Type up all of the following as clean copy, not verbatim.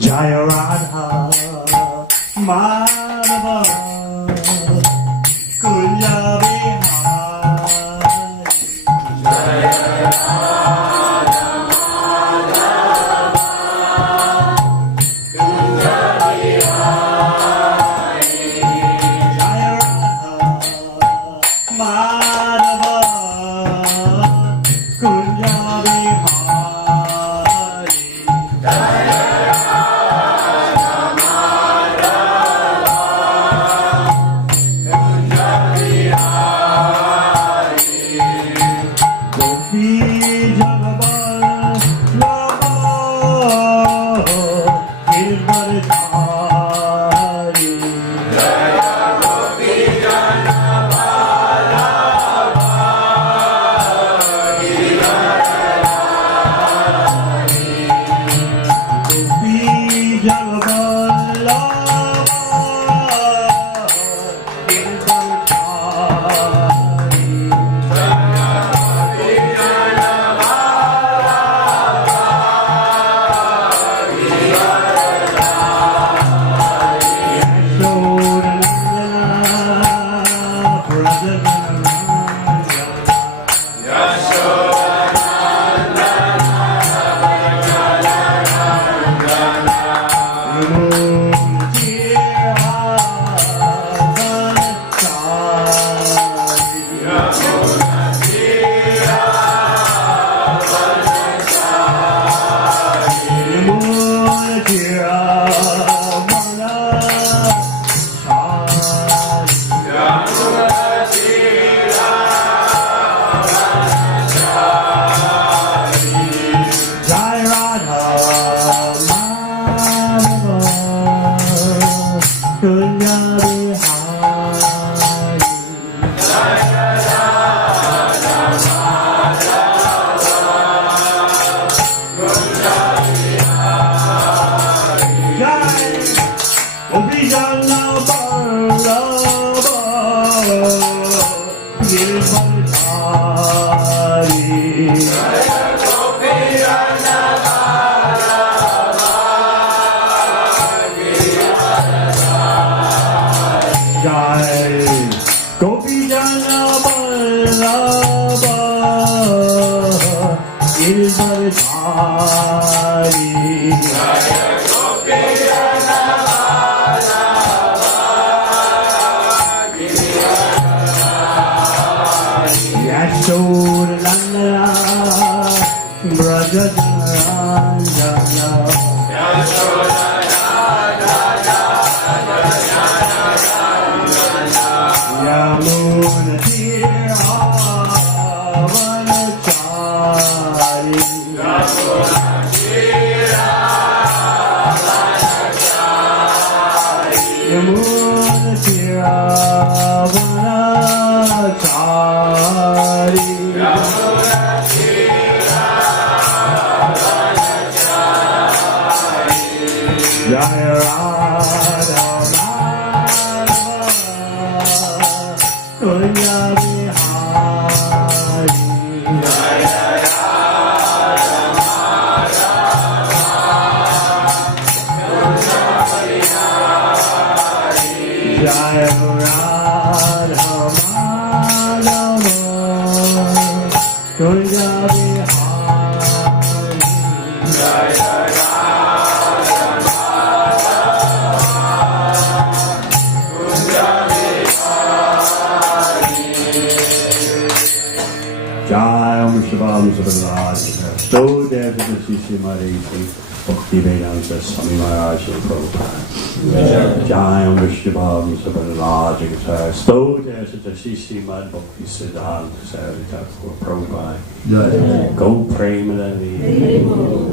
Jaya Radha Madhava Kunya Vihari Jaya Radha Madhava Kunya Vihari Jaya Jayam Vishnubhavam Sabarajagata Stoda Sisi Mad Bhakti Siddhanta Sarita Prabhupada Go Premalani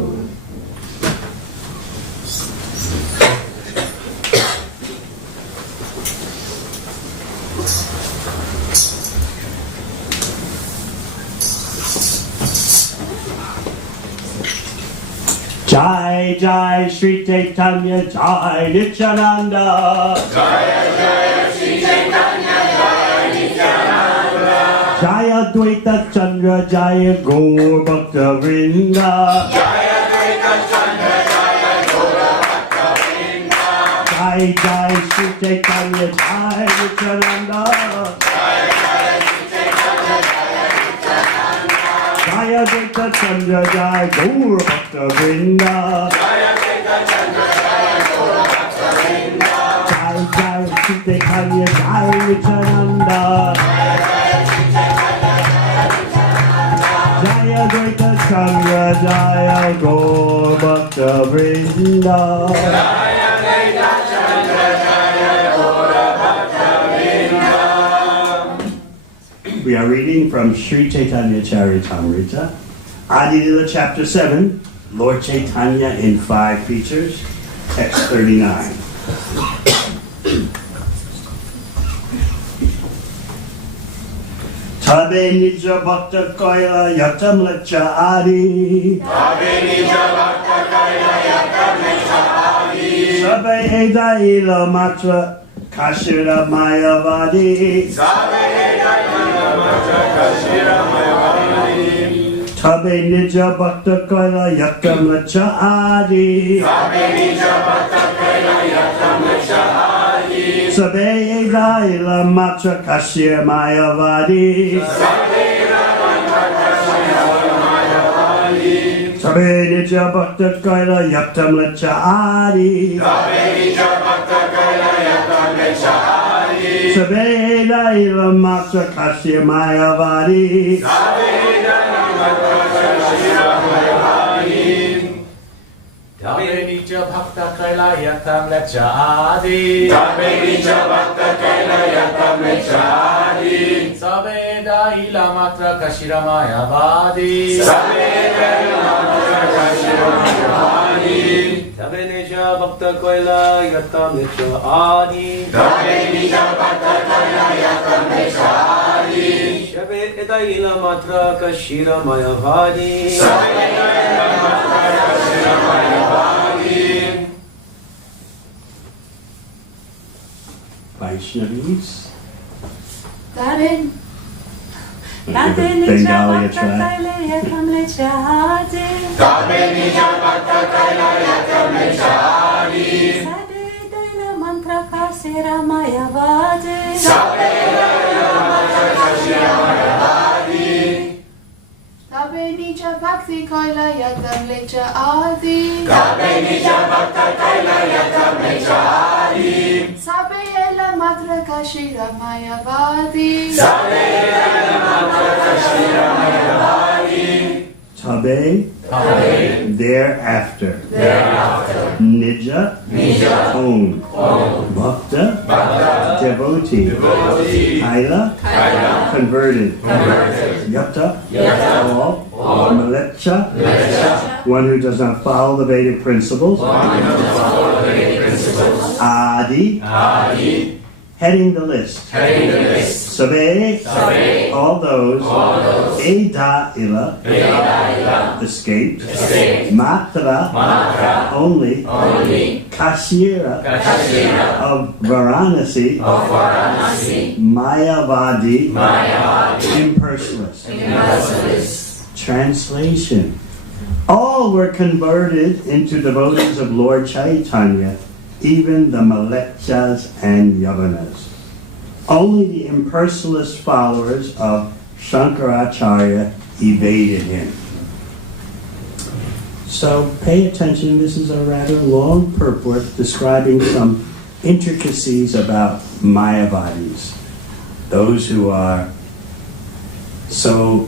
Jai Jai Sri Caitanya Jai Nityananda Jaya Jaya Sri Caitanya Jaya Nityananda Jaya Dvaita Chandra Jaya Gaur Bhakta Vrinda Jaya Dvaita Chandra Jaya Gaura Jai Jai Sri Caitanya Jai Nityananda. Jaya Advaita Chandra Jai Gaur Bhakta Vrinda. Jai Jai Sri Caitanya Jai Nityananda. Jaya Advaita Chandra Jaya Gaur Bhakta Vrinda. We are reading from Sri Caitanya Caritamrta, Adi Lila chapter 7, Lord Caitanya in 5 features, text 39. Tabe nija bhakta kaila yatam lecha adi. Tabe nija bhakta kaila yatam lecha adi. Sabe eda ila matra kashira mayavadi. Sabe eda ila matra kashira mayavadi. Tabe nija bhakta kaila yatam lecha adi. Tabe nija bhakta kaila yatam lecha adi. Sabe eda ila matra kashira mayavadi. Sabe eda matra kashira mayavadi. Sabe nija bhakta kaila yatam lecha adi. Sabe nija bhakta kaila yatam lecha adi. Sabe eda ila matra kashira mayavadi. Sabe eda matra kashira mayavadi. Tabe nija bhakta kaila yatam lecha adi. Tabe nija bhakta kaila yatam lecha adi. Sabe eda ila matra kashira mayavadi. Sabe eda matra kashira mayavadi. Tabe nija bhakta kaila yatam lecha adi. Tabe nija bhakta kaila yatam lecha adi. Tabe eda ila matra kashira mayavadi. Sabe eda matra kashira mayavadi. Vaishnavis. Tabe Bengali nija bhakta try. kaila yatam lecha adi. Tabe nija bhakta kaila yatam lecha adi. Sabe eda ila mantra kashira mayavadi. Sabe eda matra kashira mayavadi. Tabe nija bhakti kaila yatam lecha adi. Tabe nija bhakta kaila yatam lecha adi. Sabe ela matra kashira mayavadi. Sabe eda matra kashira mayavadi. Tabe, thereafter. Nija, own. Bhakta, devotee. Kaila, converted. Yata, all. Malecha, one who does not follow the Vedic principles. Adi, heading the list. Sabe, all those. Eda ila, escaped. Matra, only. Kashira, of Varanasi. Mayavadi, impersonalist. Translation. All were converted into devotees of Lord Caitanya, even the Malechas and Yavanas. Only the impersonalist followers of Shankaracharya evaded him. So pay attention, this is a rather long purport describing some intricacies about Mayavadis, those who are so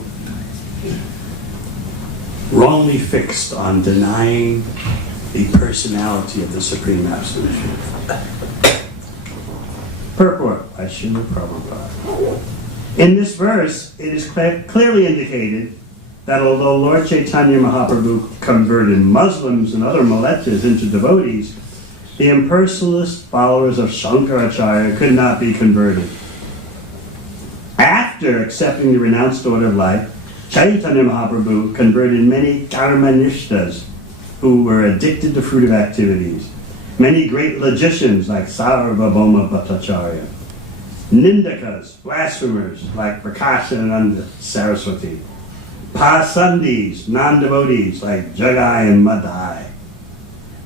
wrongly fixed on denying the personality of the Supreme Absolute. Purport by Srila Prabhupada. In this verse, it is clearly indicated that although Lord Caitanya Mahaprabhu converted Muslims and other Malechas into devotees, the impersonalist followers of Shankaracharya could not be converted. After accepting the renounced order of life, Chaitanya Mahaprabhu converted many karmanishtas who were addicted to fruitive activities, many great logicians like Sarvabhauma Bhattacharya, nindakas, blasphemers like Prakashananda Saraswati, pasandis, non-devotees like Jagai and Madhai,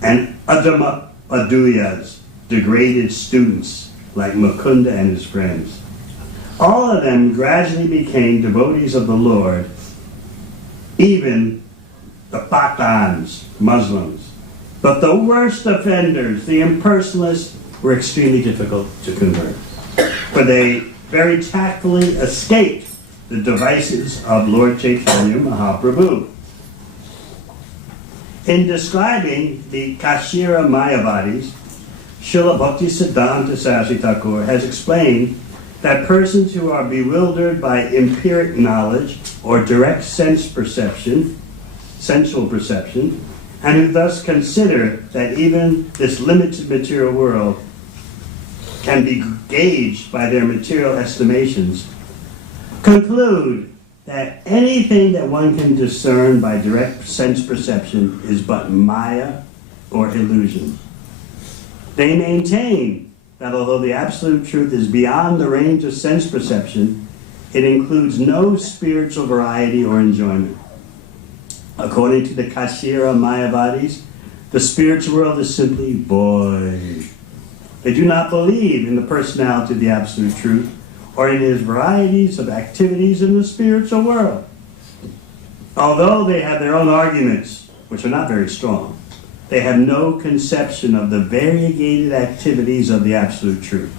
and Adama Aduyas, degraded students like Mukunda and his friends. All of them gradually became devotees of the Lord, even the Pathans, Muslims. But the worst offenders, the impersonalists, were extremely difficult to convert, for they very tactfully escaped the devices of Lord Caitanya Mahaprabhu. In describing the Kashira Mayavadis, Srila Bhaktisiddhanta Saraswati Thakur has explained that persons who are bewildered by empiric knowledge or direct sensual perception, and who thus consider that even this limited material world can be gauged by their material estimations, conclude that anything that one can discern by direct sense perception is but maya or illusion. They maintain that although the absolute truth is beyond the range of sense perception, it includes no spiritual variety or enjoyment. According to the Kashira Mayavadis, the spiritual world is simply void. They do not believe in the personality of the absolute truth or in his varieties of activities in the spiritual world. Although they have their own arguments, which are not very strong, they have no conception of the variegated activities of the absolute truth.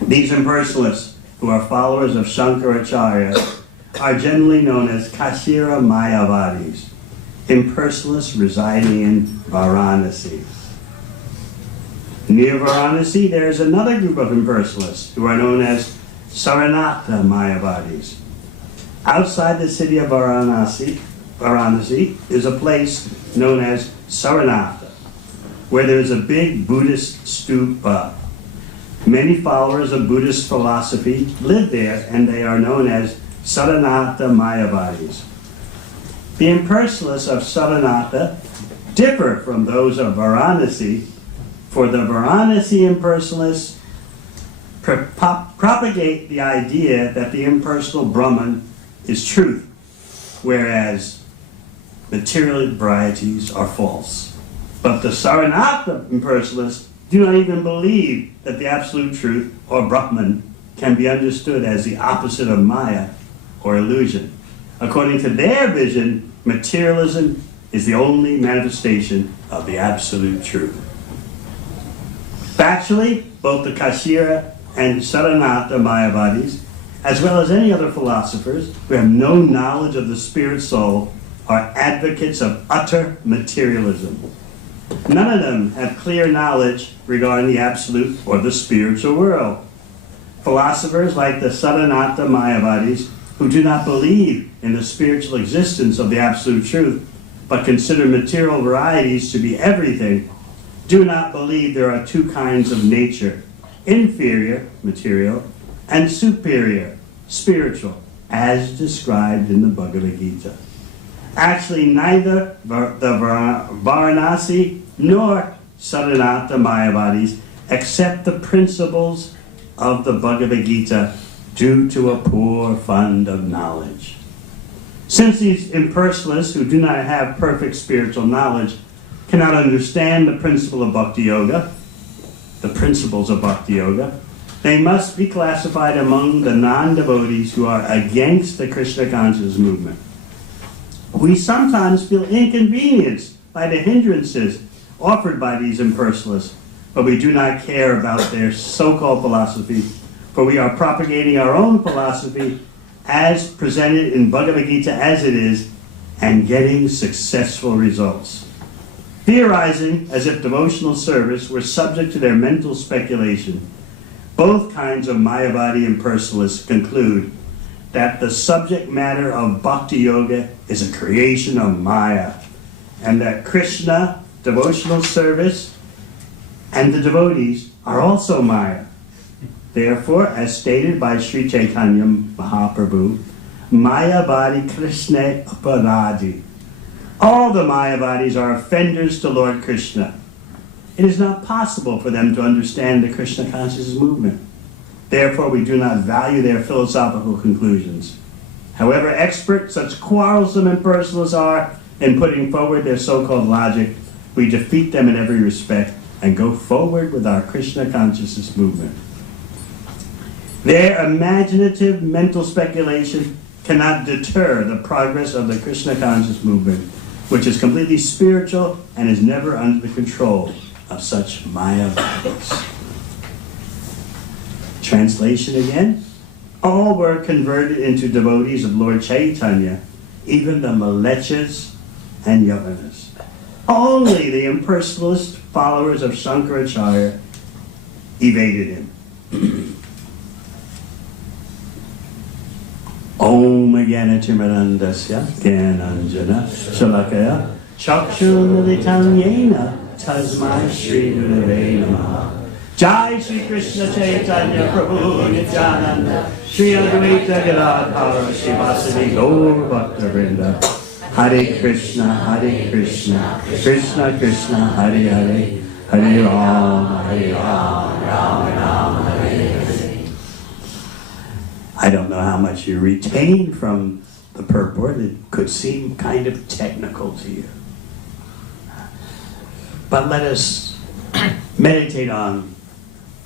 These impersonalists, who are followers of Shankaracharya, are generally known as Kashira Mayavadis, impersonalists residing in Varanasi. Near Varanasi, there is another group of impersonalists who are known as Saranatha Mayavadis. Outside the city of Varanasi is a place known as Saranatha, where there is a big Buddhist stupa. Many followers of Buddhist philosophy live there, and they are known as Saranatha Mayavadis. The impersonalists of Saranatha differ from those of Varanasi, for the Varanasi impersonalists propagate the idea that the impersonal Brahman is truth, whereas material varieties are false. But the Saranatha impersonalists do not even believe that the absolute truth, or Brahman, can be understood as the opposite of Maya, or illusion. According to their vision, materialism is the only manifestation of the absolute truth. Factually, both the Kashira and Saranatha Mayavadis, as well as any other philosophers who have no knowledge of the spirit soul, are advocates of utter materialism. None of them have clear knowledge regarding the absolute or the spiritual world. Philosophers like the Saranatha Mayavadis, who do not believe in the spiritual existence of the absolute truth, but consider material varieties to be everything, do not believe there are two kinds of nature, inferior, material, and superior, spiritual, as described in the Bhagavad Gita. Actually, neither the Varanasi nor Saranatha Mayavadis accept the principles of the Bhagavad Gita due to a poor fund of knowledge. Since these impersonalists who do not have perfect spiritual knowledge cannot understand the principle of Bhakti Yoga, the principles of Bhakti Yoga, they must be classified among the non-devotees who are against the Krishna consciousness movement. We sometimes feel inconvenienced by the hindrances offered by these impersonalists, but we do not care about their so-called philosophy, for we are propagating our own philosophy as presented in Bhagavad Gita as it is, and getting successful results. Theorizing as if devotional service were subject to their mental speculation, both kinds of Mayavadi impersonalists conclude that the subject matter of Bhakti Yoga is a creation of Maya, and that Krishna, devotional service, and the devotees are also Maya. Therefore, as stated by Sri Caitanya Mahaprabhu, Mayavadi Krishna Aparadi. All the Mayavadis are offenders to Lord Krishna. It is not possible for them to understand the Krishna consciousness movement. Therefore, we do not value their philosophical conclusions. However expert such quarrelsome impersonalists are in putting forward their so-called logic, we defeat them in every respect and go forward with our Krishna consciousness movement. Their imaginative mental speculation cannot deter the progress of the Krishna conscious movement, which is completely spiritual and is never under the control of such Mayavadis. Translation again. All were converted into devotees of Lord Chaitanya, even the Malechas and Yavanas. Only the impersonalist followers of Shankaracharya evaded him. Om Gyanatimirandasya Gyananjana Shalakaya Chakshunalitam Yena Tasmai Shri Gurave Namaha. Jai Shri Krishna Chaitanya Prabhu Nityananda Shri Advaita Gadadhara Shivasadi Gaur Bhakta Vrinda. Hare Krishna, Krishna Krishna, Hare Hare, Hare Ram, Ram Ram, Hare Hare. I don't know how much you retain from the purport. It could seem kind of technical to you. But let us meditate on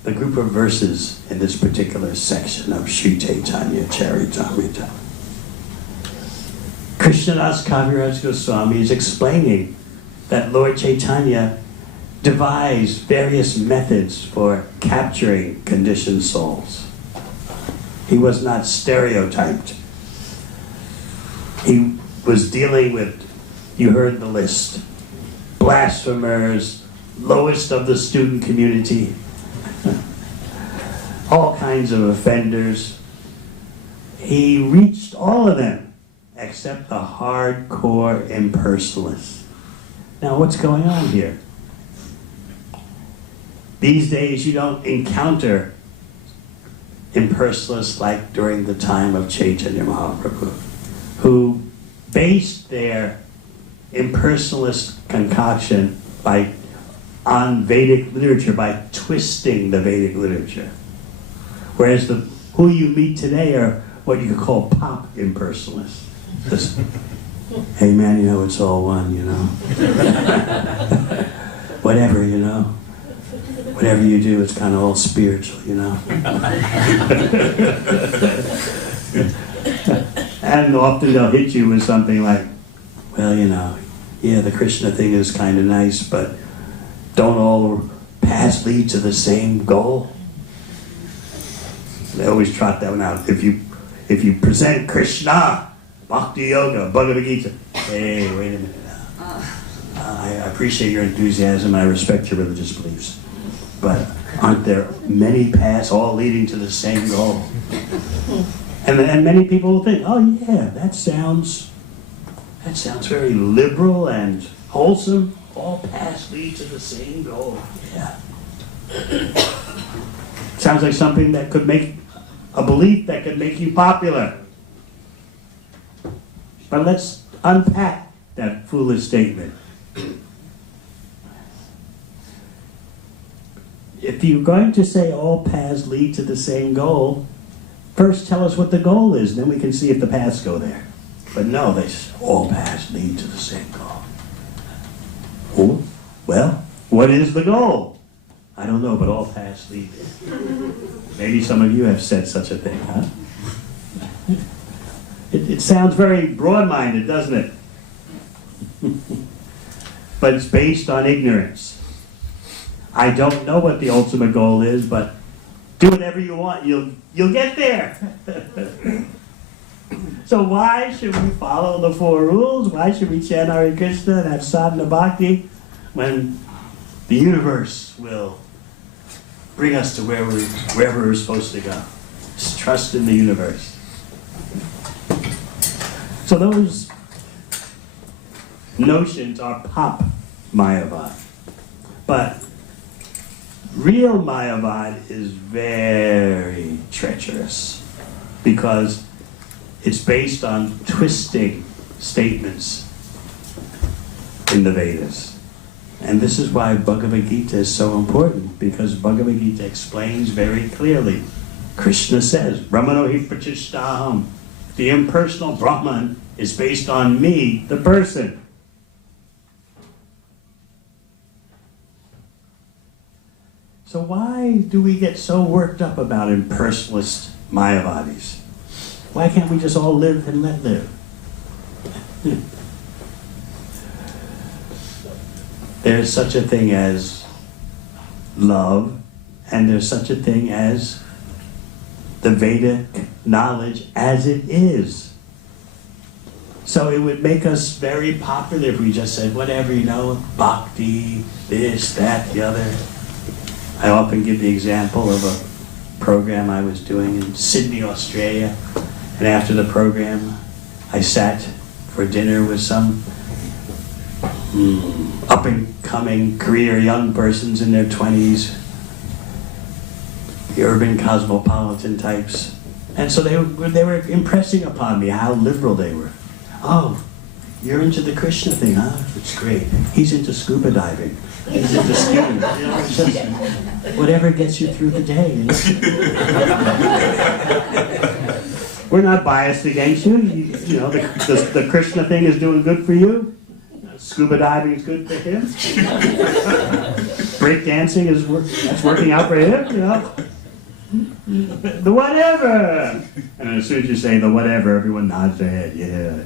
the group of verses in this particular section of Sri Caitanya Caritamrta. Krishnadas Kaviraj Goswami is explaining that Lord Chaitanya devised various methods for capturing conditioned souls. He was not stereotyped. He was dealing with, you heard the list, blasphemers, lowest of the student community, all kinds of offenders. He reached all of them, except the hardcore impersonalists. Now, what's going on here? These days, you don't encounter impersonalists like during the time of Chaitanya Mahaprabhu, who based their impersonalist concoction on Vedic literature, by twisting the Vedic literature. Whereas who you meet today are what you could call pop impersonalists. Hey man, you know, it's all one, you know. Whatever, you know. Whatever you do, it's kind of all spiritual, you know. And often they'll hit you with something like, well, you know, yeah, the Krishna thing is kind of nice, but don't all paths lead to the same goal? They always trot that one out. If you present Krishna, Bhakti Yoga, Bhagavad Gita, hey, wait a minute now. I appreciate your enthusiasm and I respect your religious beliefs. But aren't there many paths all leading to the same goal? And many people will think, oh yeah, that sounds very liberal and wholesome. All paths lead to the same goal. Yeah. Sounds like something that could make a belief that could make you popular. But let's unpack that foolish statement. If you're going to say all paths lead to the same goal, first tell us what the goal is, then we can see if the paths go there. But no, they say all paths lead to the same goal. Oh, well, what is the goal? I don't know, but all paths lead there. Maybe some of you have said such a thing, huh? It sounds very broad-minded, doesn't it? But it's based on ignorance. I don't know what the ultimate goal is, but do whatever you want, you'll get there. So why should we follow the 4 rules? Why should we chant Hare Krishna and have sadhana bhakti when the universe will bring us to wherever we're supposed to go? Just trust in the universe. So those notions are pop Mayavad. But real Mayavad is very treacherous because it's based on twisting statements in the Vedas. And this is why Bhagavad Gita is so important, because Bhagavad Gita explains very clearly. Krishna says, Brahmano hi pratishtaham. The impersonal Brahman is based on me, the person. So why do we get so worked up about impersonalist Mayavadis? Why can't we just all live and let live? There's such a thing as love, and there's such a thing as the Vedic knowledge as it is. So it would make us very popular if we just said, whatever, bhakti, this, that, the other. I often give the example of a program I was doing in Sydney, Australia, and after the program, I sat for dinner with some up-and-coming career young persons in their 20s, the urban cosmopolitan types. And so they were impressing upon me how liberal they were. Oh, you're into the Krishna thing, huh? It's great. He's into scuba diving. He's into skiing. It's just whatever gets you through the day. We're not biased against you. The Krishna thing is doing good for you. Scuba diving is good for him. Break dancing that's working out for him. The whatever. And as soon as you say the whatever, everyone nods their head. Yeah,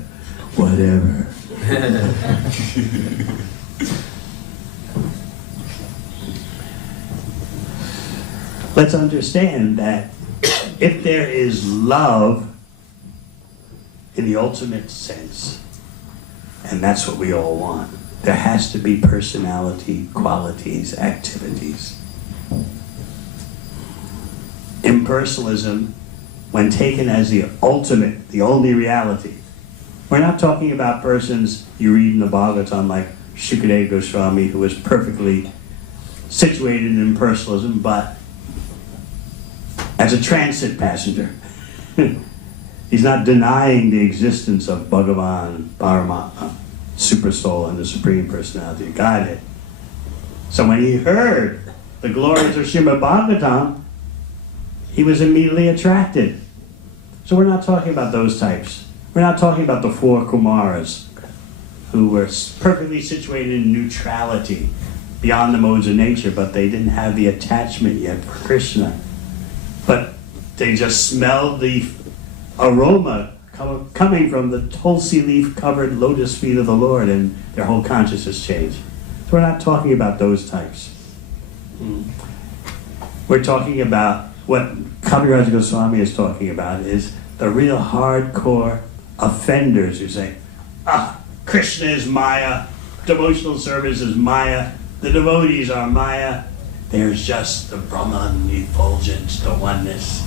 whatever. Let's understand that if there is love in the ultimate sense, and that's what we all want, there has to be personality, qualities, activities. Impersonalism, when taken as the ultimate, the only reality, we're not talking about persons you read in the Bhagavatam like Shukadeva Goswami, who was perfectly situated in impersonalism, but as a transit passenger. He's not denying the existence of Bhagavan, Paramatma, Supersoul, and the Supreme Personality of Godhead. So when he heard the glories of Srimad Bhagavatam, he was immediately attracted. So we're not talking about those types. We're not talking about the four Kumaras who were perfectly situated in neutrality beyond the modes of nature, but they didn't have the attachment yet for Krishna. But they just smelled the aroma coming from the tulsi leaf covered lotus feet of the Lord, and their whole consciousness changed. So we're not talking about those types. We're talking about what Kaviraj Goswami is talking about is the real hardcore offenders who say, Krishna is Maya, devotional service is Maya, the devotees are Maya, there's just the Brahman, the effulgence, the oneness.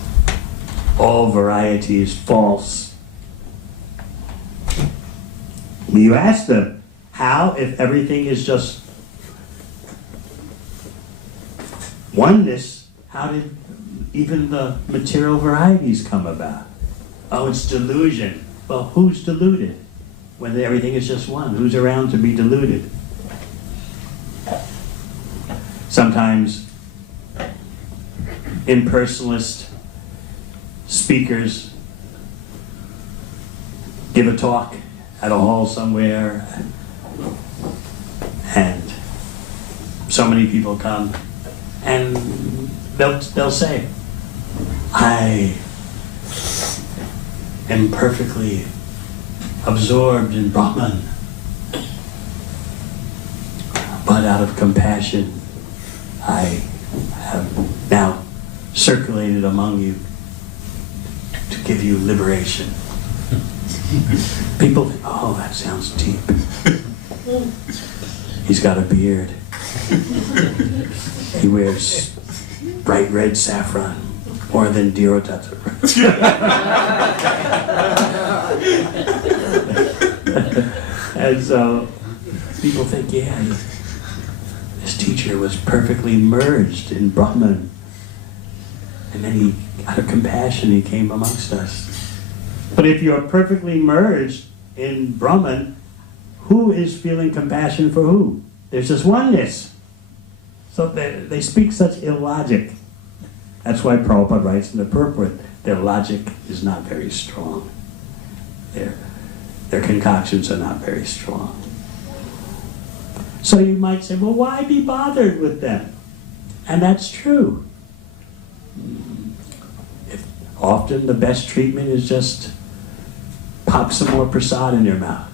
All variety is false. You ask them, how, if everything is just oneness, how did even the material varieties come about? Oh, it's delusion. Well, who's deluded when everything is just one? Who's around to be deluded? Sometimes impersonalist speakers give a talk at a hall somewhere, and so many people come, and they'll say, I am perfectly absorbed in Brahman, but out of compassion I have now circulated among you to give you liberation. People think, oh, that sounds deep. He's got a beard. He wears bright red saffron, more than Dhirotata. And so people think, yeah, this teacher was perfectly merged in Brahman. And then he, out of compassion, he came amongst us. But if you're perfectly merged in Brahman, who is feeling compassion for who? There's just oneness. So they speak such illogic. That's why Prabhupada writes in the purport, their logic is not very strong. Their concoctions are not very strong. So you might say, well, why be bothered with them? And that's true. Often the best treatment is just pop some more prasad in their mouth.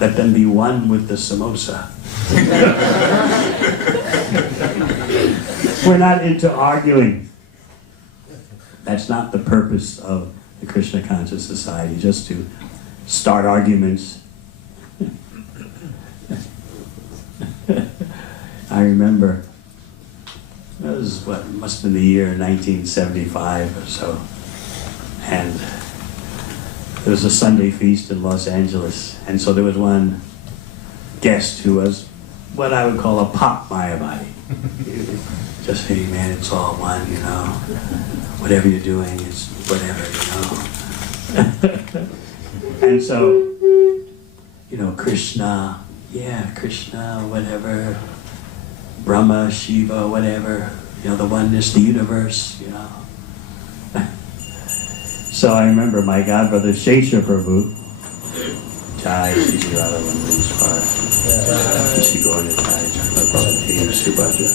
Let them be one with the samosa. We're not into arguing. That's not the purpose of the Krishna Conscious Society, just to start arguments. I remember, it was must have been the year 1975 or so, and there was a Sunday feast in Los Angeles, and so there was one guest who was what I would call a pop Mayavada. Just, hey man, it's all one, you know. Whatever you're doing, it's whatever, you know. And so, you know, Krishna, whatever. Brahma, Shiva, whatever. You know, the oneness, the universe, you know. So I remember my godbrother Shesha Prabhu, Jai Shri Radha Vandana Shri Gaura Jai Chakra Subhadra.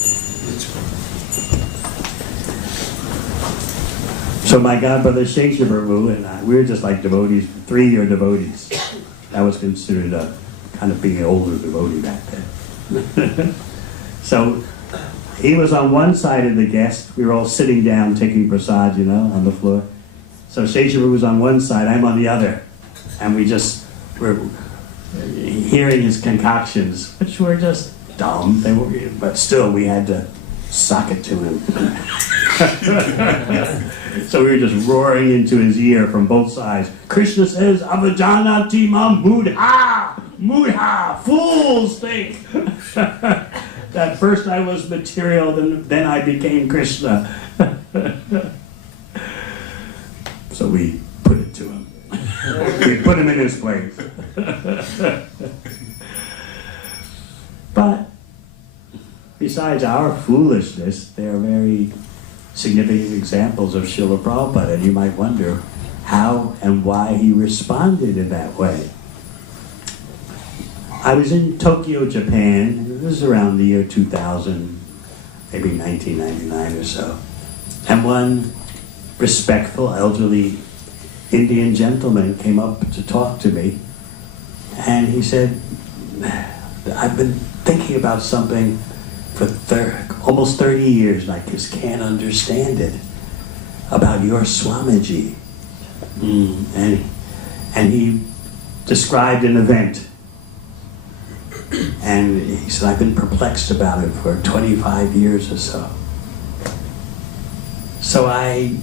So my godbrother Shesha Prabhu and I, we were just like devotees, 3-year devotees. That was considered a kind of being an older devotee back then. So he was on one side of the guest. We were all sitting down taking prasad, you know, on the floor. So Shesha Prabhu was on one side, I'm on the other. And we just were hearing his concoctions, which were just dumb. They were, but still, we had to sock it to him. So we were just roaring into his ear from both sides. Krishna says, Avajanati mam mudha, mudha, fools think. That first I was material, then I became Krishna. So we put it to him. We put him in his place. But besides our foolishness, there are very significant examples of Srila Prabhupada, and you might wonder how and why he responded in that way. I was in Tokyo, Japan. It was around the year 2000, maybe 1999 or so. And one respectful, elderly Indian gentleman came up to talk to me. And he said, I've been thinking about something for almost 30 years, and I just can't understand it, about your Swamiji. And he described an event. And he said, I've been perplexed about it for 25 years or so. So I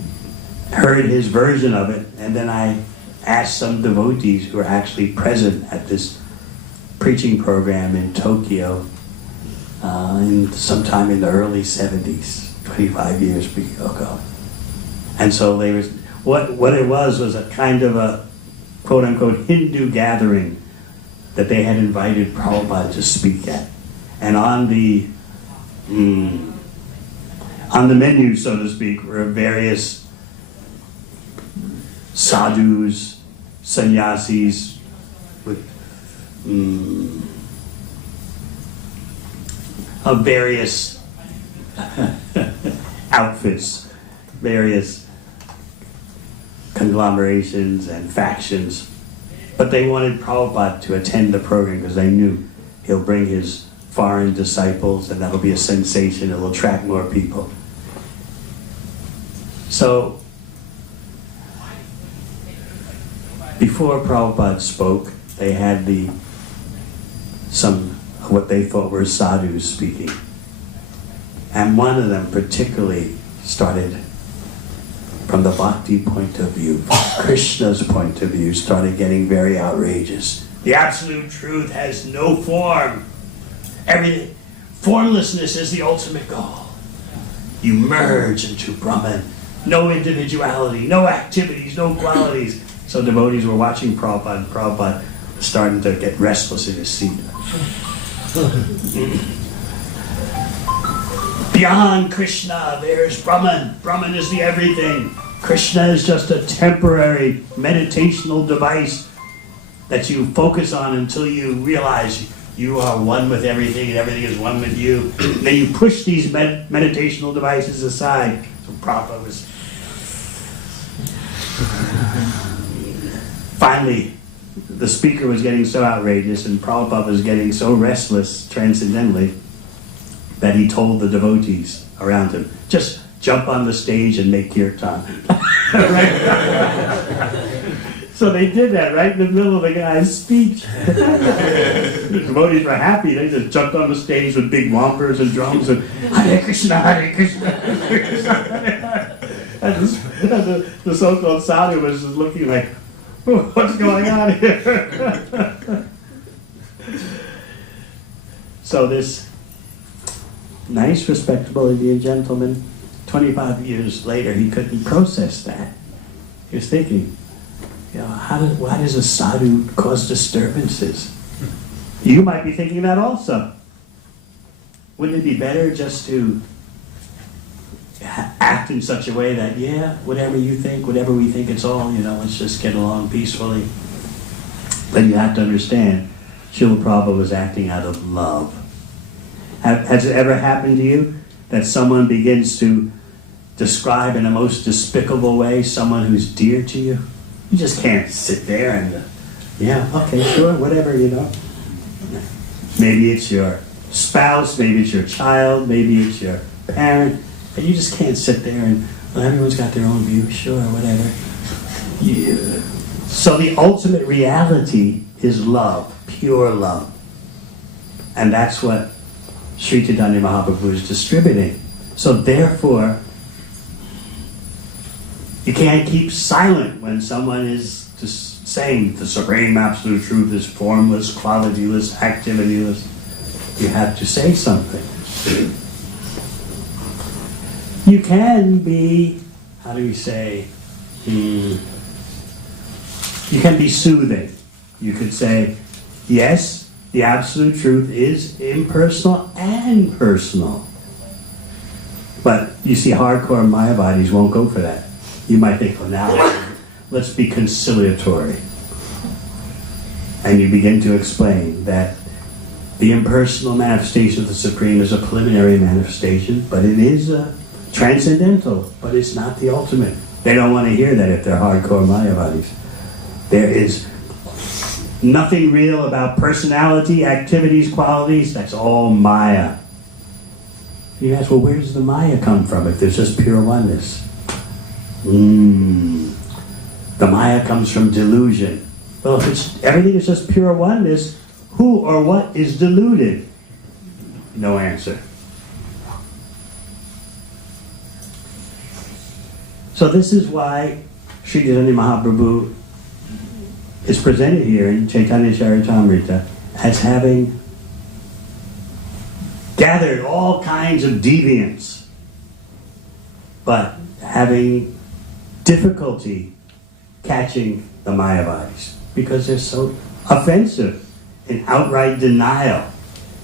heard his version of it, and then I asked some devotees who were actually present at this preaching program in Tokyo sometime in the early 70s, 25 years ago. And so they were, what it was a kind of a quote-unquote Hindu gathering that they had invited Prabhupada to speak at. And on the menu, so to speak, were various sadhus, sannyasis with of various outfits, various conglomerations and factions. But they wanted Prabhupada to attend the program because they knew he'll bring his foreign disciples and that'll be a sensation, it'll attract more people. So, before Prabhupada spoke, they had some of what they thought were sadhus speaking. And one of them particularly started from the bhakti point of view, Krishna's point of view, started getting very outrageous. The absolute truth has no form. Everything, formlessness is the ultimate goal. You merge into Brahman. No individuality, no activities, no qualities. So devotees were watching Prabhupada, and Prabhupada was starting to get restless in his seat. Beyond Krishna, there's Brahman. Brahman is the everything. Krishna is just a temporary meditational device that you focus on until you realize You are one with everything, and everything is one with you. Then you push these meditational devices aside. So Prabhupada was... Finally, the speaker was getting so outrageous, and Prabhupada was getting so restless transcendently, that he told the devotees around him, just jump on the stage and make kirtan. So they did that right in the middle of the guy's speech. The devotees were happy. They just jumped on the stage with big whompers and drums and Hare Krishna, Hare Krishna, Hare Krishna. And the so-called sadhu was just looking like, what's going on here? So this nice, respectable Indian gentleman, 25 years later, he couldn't process that. He was thinking, why does a sadhu cause disturbances? You might be thinking that also. Wouldn't it be better just to act in such a way that, whatever you think, whatever we think, it's all, let's just get along peacefully. But you have to understand, Srila Prabhupada was acting out of love. Has it ever happened to you that someone begins to describe in a most despicable way someone who's dear to you? You just can't sit there and, okay, sure, whatever, Maybe it's your spouse, maybe it's your child, maybe it's your parent, and you just can't sit there and, everyone's got their own view, sure, whatever. So the ultimate reality is love, pure love. And that's what Sri Caitanya Mahaprabhu is distributing. So therefore, you can't keep silent when someone is just saying the supreme absolute truth is formless, qualityless, activityless. You have to say something. You can be, how do we say, you can be soothing. You could say, yes, the absolute truth is impersonal and personal. But you see, hardcore Mayavadis won't go for that. You might think, well, now let's be conciliatory. And you begin to explain that the impersonal manifestation of the Supreme is a preliminary manifestation, but it is transcendental, but it's not the ultimate. They don't want to hear that if they're hardcore Mayavadis. There is nothing real about personality, activities, qualities. That's all Maya. You ask, well, where does the Maya come from if there's just pure oneness? The Maya comes from delusion. Well, if everything is just pure oneness, who or what is deluded? No answer. So this is why Sri Caitanya Mahaprabhu is presented here in Chaitanya Caritamrta as having gathered all kinds of deviants, but having difficulty catching the Mayavadis because they're so offensive in outright denial.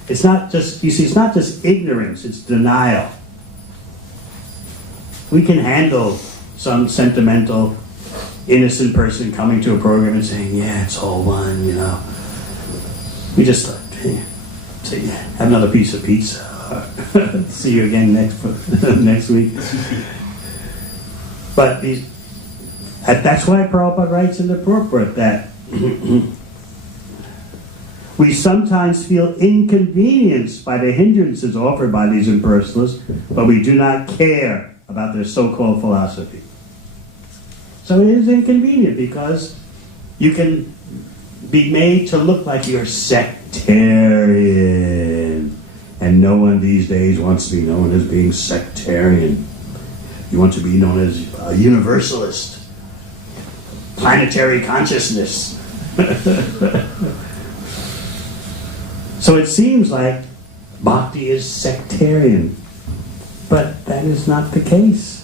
It's not just, it's not just ignorance, it's denial. We can handle some sentimental, innocent person coming to a program and saying, it's all one, We just say, have another piece of pizza. See you again next week. But that's why Prabhupada writes in the purport that we sometimes feel inconvenienced by the hindrances offered by these impersonalists, but we do not care about their so-called philosophy. So it is inconvenient because you can be made to look like you're sectarian. And no one these days wants to be known as being sectarian. You want to be known as a universalist. Planetary consciousness. So it seems like bhakti is sectarian. But that is not the case.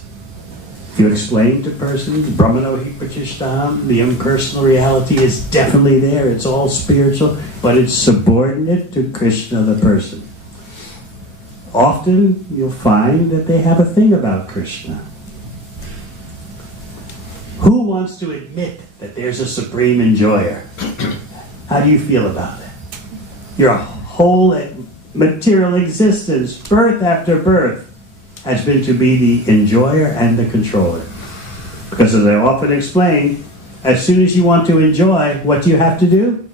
If you explain to persons, Brahmano hi pratishtaham, the impersonal reality is definitely there. It's all spiritual, but it's subordinate to Krishna, the person. Often you'll find that they have a thing about Krishna. Who wants to admit that there's a supreme enjoyer? How do you feel about it? You're whole material existence, birth after birth, has been to be the enjoyer and the controller. Because as I often explain, as soon as you want to enjoy, what do you have to do?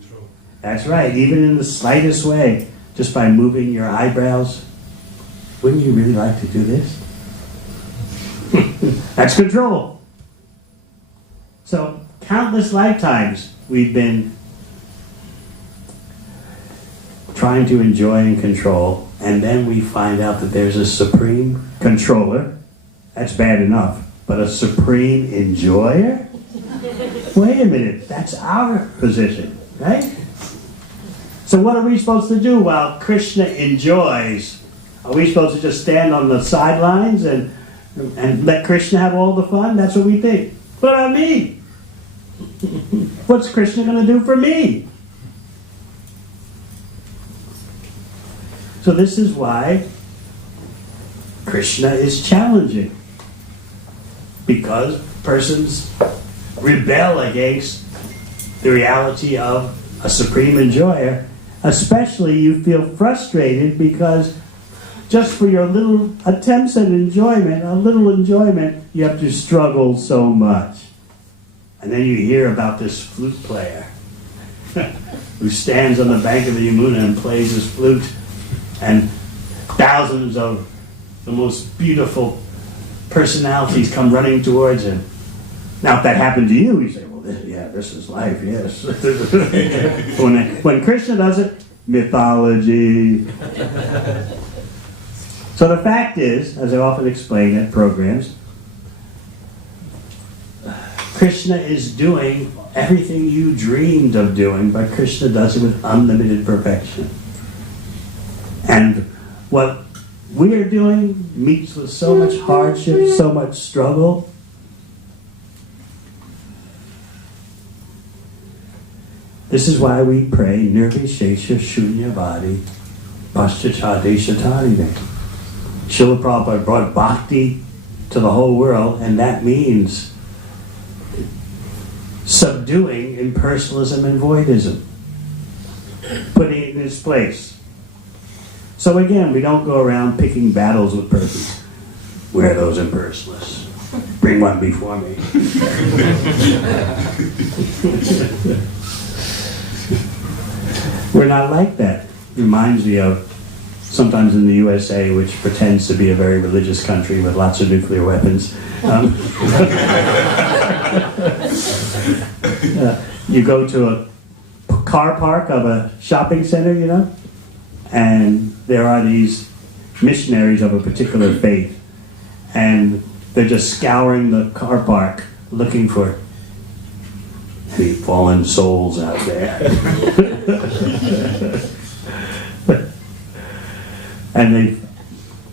Control. That's right, even in the slightest way, just by moving your eyebrows. Wouldn't you really like to do this? That's control. So, countless lifetimes we've been trying to enjoy and control, and then we find out that there's a supreme controller. That's bad enough. But a supreme enjoyer? Wait a minute, that's our position, right? So what are we supposed to do while Krishna enjoys? Are we supposed to just stand on the sidelines and let Krishna have all the fun? That's what we think. What about me? What's Krishna going to do for me? So this is why Krishna is challenging. Because persons rebel against the reality of a supreme enjoyer. Especially you feel frustrated because just for your little attempts at enjoyment, a little enjoyment, you have to struggle so much. And then you hear about this flute player who stands on the bank of the Yamuna and plays his flute, and thousands of the most beautiful personalities come running towards him. Now, if that happened to you, you say, well, this is life, yes. when Krishna does it, mythology. So the fact is, as I often explain at programs, Krishna is doing everything you dreamed of doing, but Krishna does it with unlimited perfection. And what we are doing meets with so much hardship, so much struggle. This is why we pray Nirvishesha Shunyavadi Paschachadeshatarine. Srila Prabhupada brought bhakti to the whole world, and that means subduing impersonalism and voidism, putting it in its place. So again, we don't go around picking battles with persons. Where are those impersonalists? Bring one before me. We're not like that. Reminds me of sometimes in the USA, which pretends to be a very religious country with lots of nuclear weapons. You go to a car park of a shopping center, you know, and there are these missionaries of a particular faith, and they're just scouring the car park looking for any fallen souls out there. And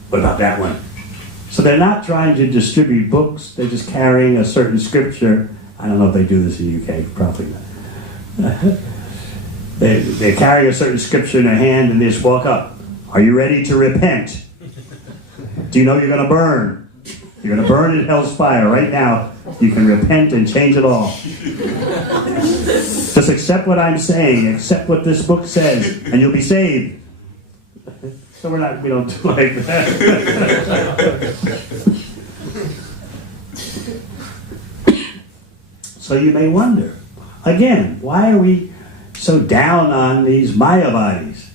what about that one? So they're not trying to distribute books, they're just carrying a certain scripture. I don't know if they do this in the UK, probably not. They're carrying a certain scripture in their hand and they just walk up. Are you ready to repent? Do you know you're going to burn? You're going to burn in hell's fire right now. You can repent and change it all. Just accept what I'm saying, accept what this book says, and you'll be saved. So we don't do like that. So you may wonder, again, why are we so down on these Mayavadis?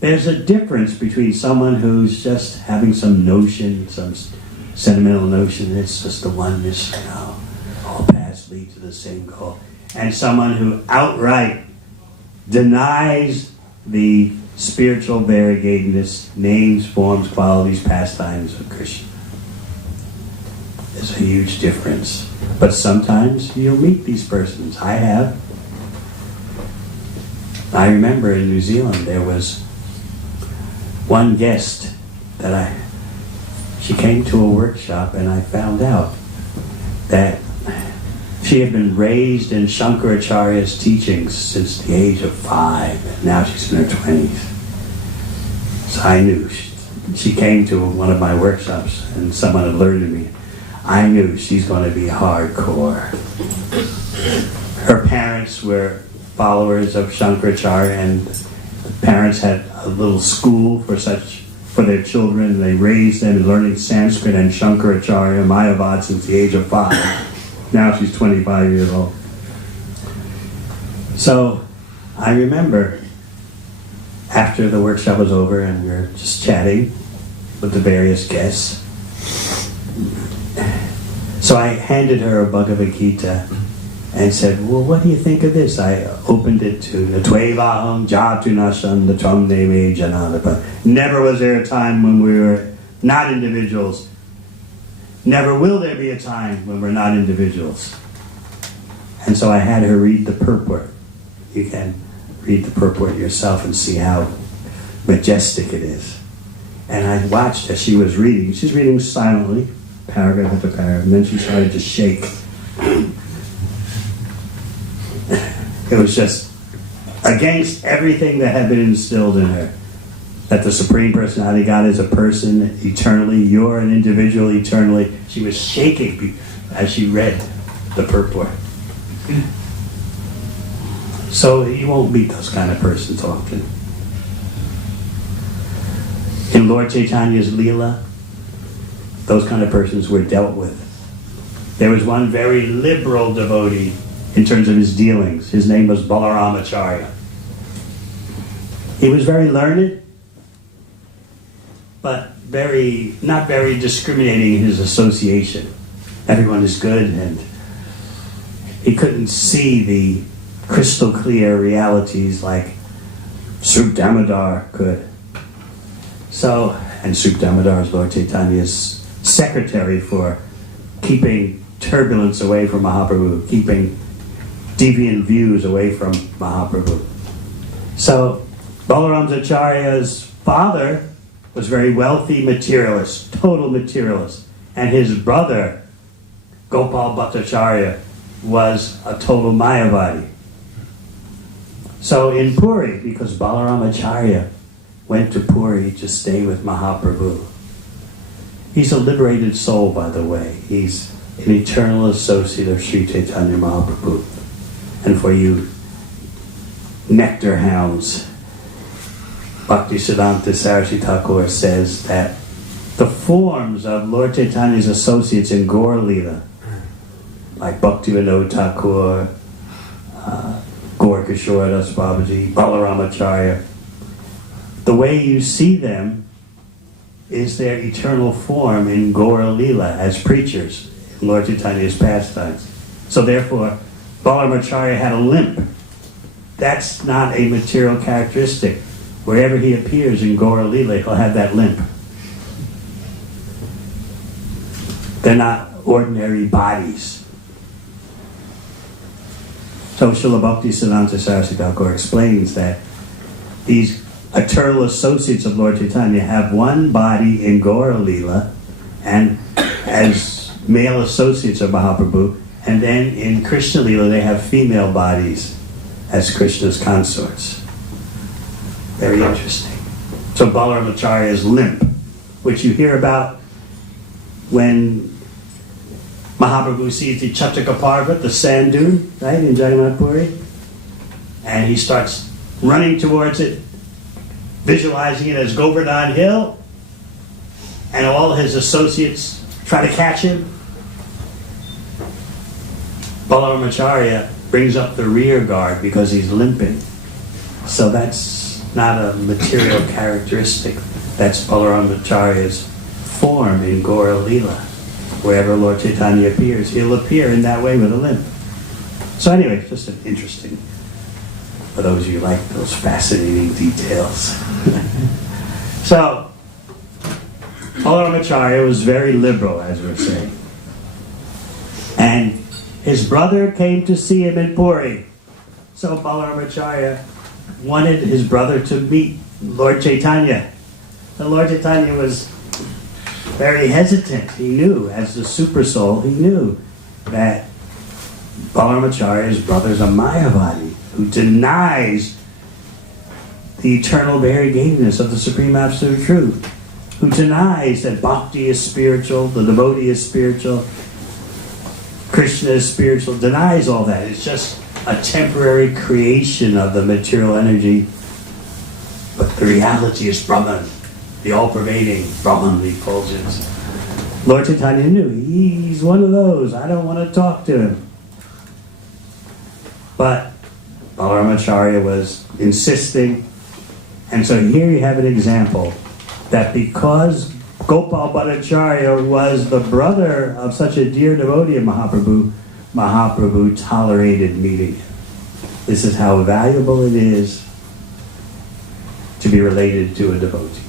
There's a difference between someone who's just having some notion, some sentimental notion, it's just the oneness, you know, all paths lead to the same goal, and someone who outright denies the spiritual variegatedness, names, forms, qualities, pastimes of Krishna. There's a huge difference. But sometimes you'll meet these persons. I have. I remember in New Zealand there was one guest that she came to a workshop, and I found out that she had been raised in Shankaracharya's teachings since the age of 5, and now she's in her 20s. So I knew. She came to one of my workshops, and someone had alerted me. I knew she's going to be hardcore. Her parents were followers of Shankaracharya, and parents had a little school for their children. They raised them learning Sanskrit and Shankaracharya, Mayavada, since the age of 5. Now she's 25 years old. So I remember after the workshop was over and we were just chatting with the various guests. So I handed her a Bhagavad Gita and said, well, what do you think of this? I opened it to Natvevaham Jatunashan Natram Neme Janadapa. Never was there a time when we were not individuals. Never will there be a time when we're not individuals. And so I had her read the purport. You can read the purport yourself and see how majestic it is. And I watched as she was reading. She's reading silently, paragraph after paragraph, and then she started to shake. It was just against everything that had been instilled in her. That the Supreme Personality God is a person eternally, you're an individual eternally. She was shaking as she read the purport. So you won't meet those kind of persons often. In Lord Chaitanya's Lila, those kind of persons were dealt with. There was one very liberal devotee in terms of his dealings. His name was Balaramacharya. He was very learned, but not very discriminating in his association. Everyone is good, and he couldn't see the crystal clear realities like Srup Damodar could. So, and Srup Damodar is Lord Chaitanya's secretary for keeping turbulence away from Mahaprabhu, keeping deviant views away from Mahaprabhu. So, Balaramacharya's father was very wealthy materialist, total materialist. And his brother, Gopal Bhattacharya, was a total Mayavadi. So in Puri, because Balaramacharya went to Puri to stay with Mahaprabhu. He's a liberated soul, by the way. He's an eternal associate of Sri Chaitanya Mahaprabhu. And for you nectar hounds, Bhaktisiddhanta Saraswati Thakur says that the forms of Lord Chaitanya's associates in Gaur Lila, like Bhaktivinoda Thakur, Gaur Kishore Das Babaji, Balaramacharya, the way you see them is their eternal form in Gaur Lila as preachers in Lord Chaitanya's pastimes. So therefore, Balaramacharya had a limp. That's not a material characteristic. Wherever he appears in Gaur Lila, he'll have that limp. They're not ordinary bodies. So Srila Bhaktisiddhanta Saraswati Thakur explains that these eternal associates of Lord Chaitanya have one body in Gaur Lila and as male associates of Mahaprabhu, and then in Krishna Lila they have female bodies as Krishna's consorts. Very interesting. So Balaramacharya's limp, which you hear about when Mahaprabhu sees the Chataka Parvat, the sand dune, right, in Jagannath Puri, and he starts running towards it, visualizing it as Govardhan Hill, and all his associates try to catch him. Balaramacharya brings up the rear guard because he's limping. So that's not a material characteristic. That's Balaramacharya's form in Gaur Lila. Wherever Lord Chaitanya appears, he'll appear in that way with a limp. So anyway, just an interesting, for those of you who like those fascinating details. So, Balaramacharya was very liberal, as we're saying. And his brother came to see him in Puri. So Balaramacharya wanted his brother to meet Lord Chaitanya. And Lord Chaitanya was very hesitant. He knew, as the super soul, he knew that Balaramacharya's brother is a Mayavadi who denies the eternal variegatedness of the Supreme Absolute Truth, who denies that Bhakti is spiritual, the devotee is spiritual, Krishna is spiritual, denies all that. It's just a temporary creation of the material energy, but the reality is Brahman, the all-pervading Brahman effulgence. Lord Caitanya knew he's one of those. I don't want to talk to him. But Balaramacharya was insisting, and so here you have an example that because Gopal Bhattacharya was the brother of such a dear devotee of Mahaprabhu, Mahaprabhu tolerated meeting him. This is how valuable it is to be related to a devotee.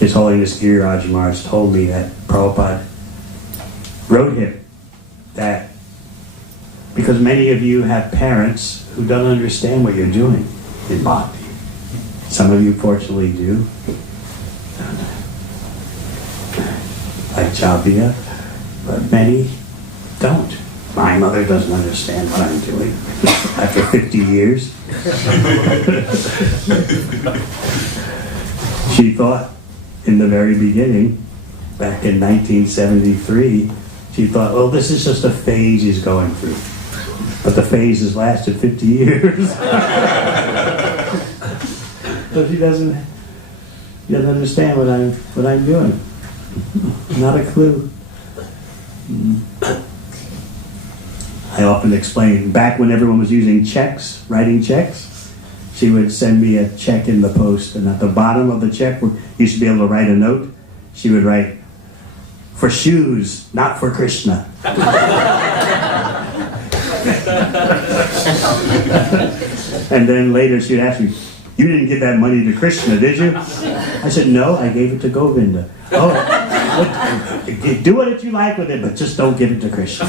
His Holiness Giriraj Maharaj told me that Prabhupada wrote him that because many of you have parents who don't understand what you're doing in bhakti. Some of you fortunately do. Like Chavya, but many don't. My mother doesn't understand what I'm doing after 50 years. She thought in the very beginning, back in 1973, she thought, oh, this is just a phase he's going through. But the phase has lasted 50 years. So she doesn't understand what I'm doing. Not a clue. I often explain, back when everyone was using checks, writing checks, she would send me a check in the post, and at the bottom of the check, you used to be able to write a note. She would write, for shoes, not for Krishna. And then later she'd ask me, you didn't give that money to Krishna, did you? I said, no, I gave it to Govinda. Oh, do what you like with it, but just don't give it to Krishna.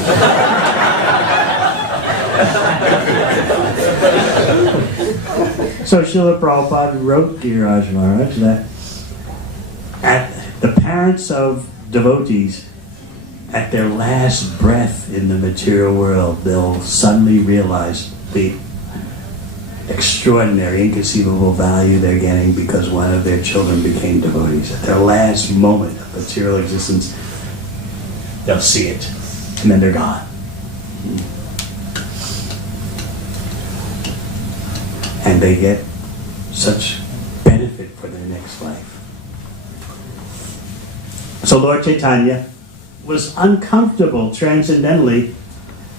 So Srila Prabhupada wrote Giriraj Maharaj that at the parents of devotees, at their last breath in the material world, they'll suddenly realize the extraordinary, inconceivable value they're getting because one of their children became devotees. At their last moment of material existence, they'll see it, and then they're gone. And they get such benefit for their next life. So Lord Caitanya was uncomfortable transcendentally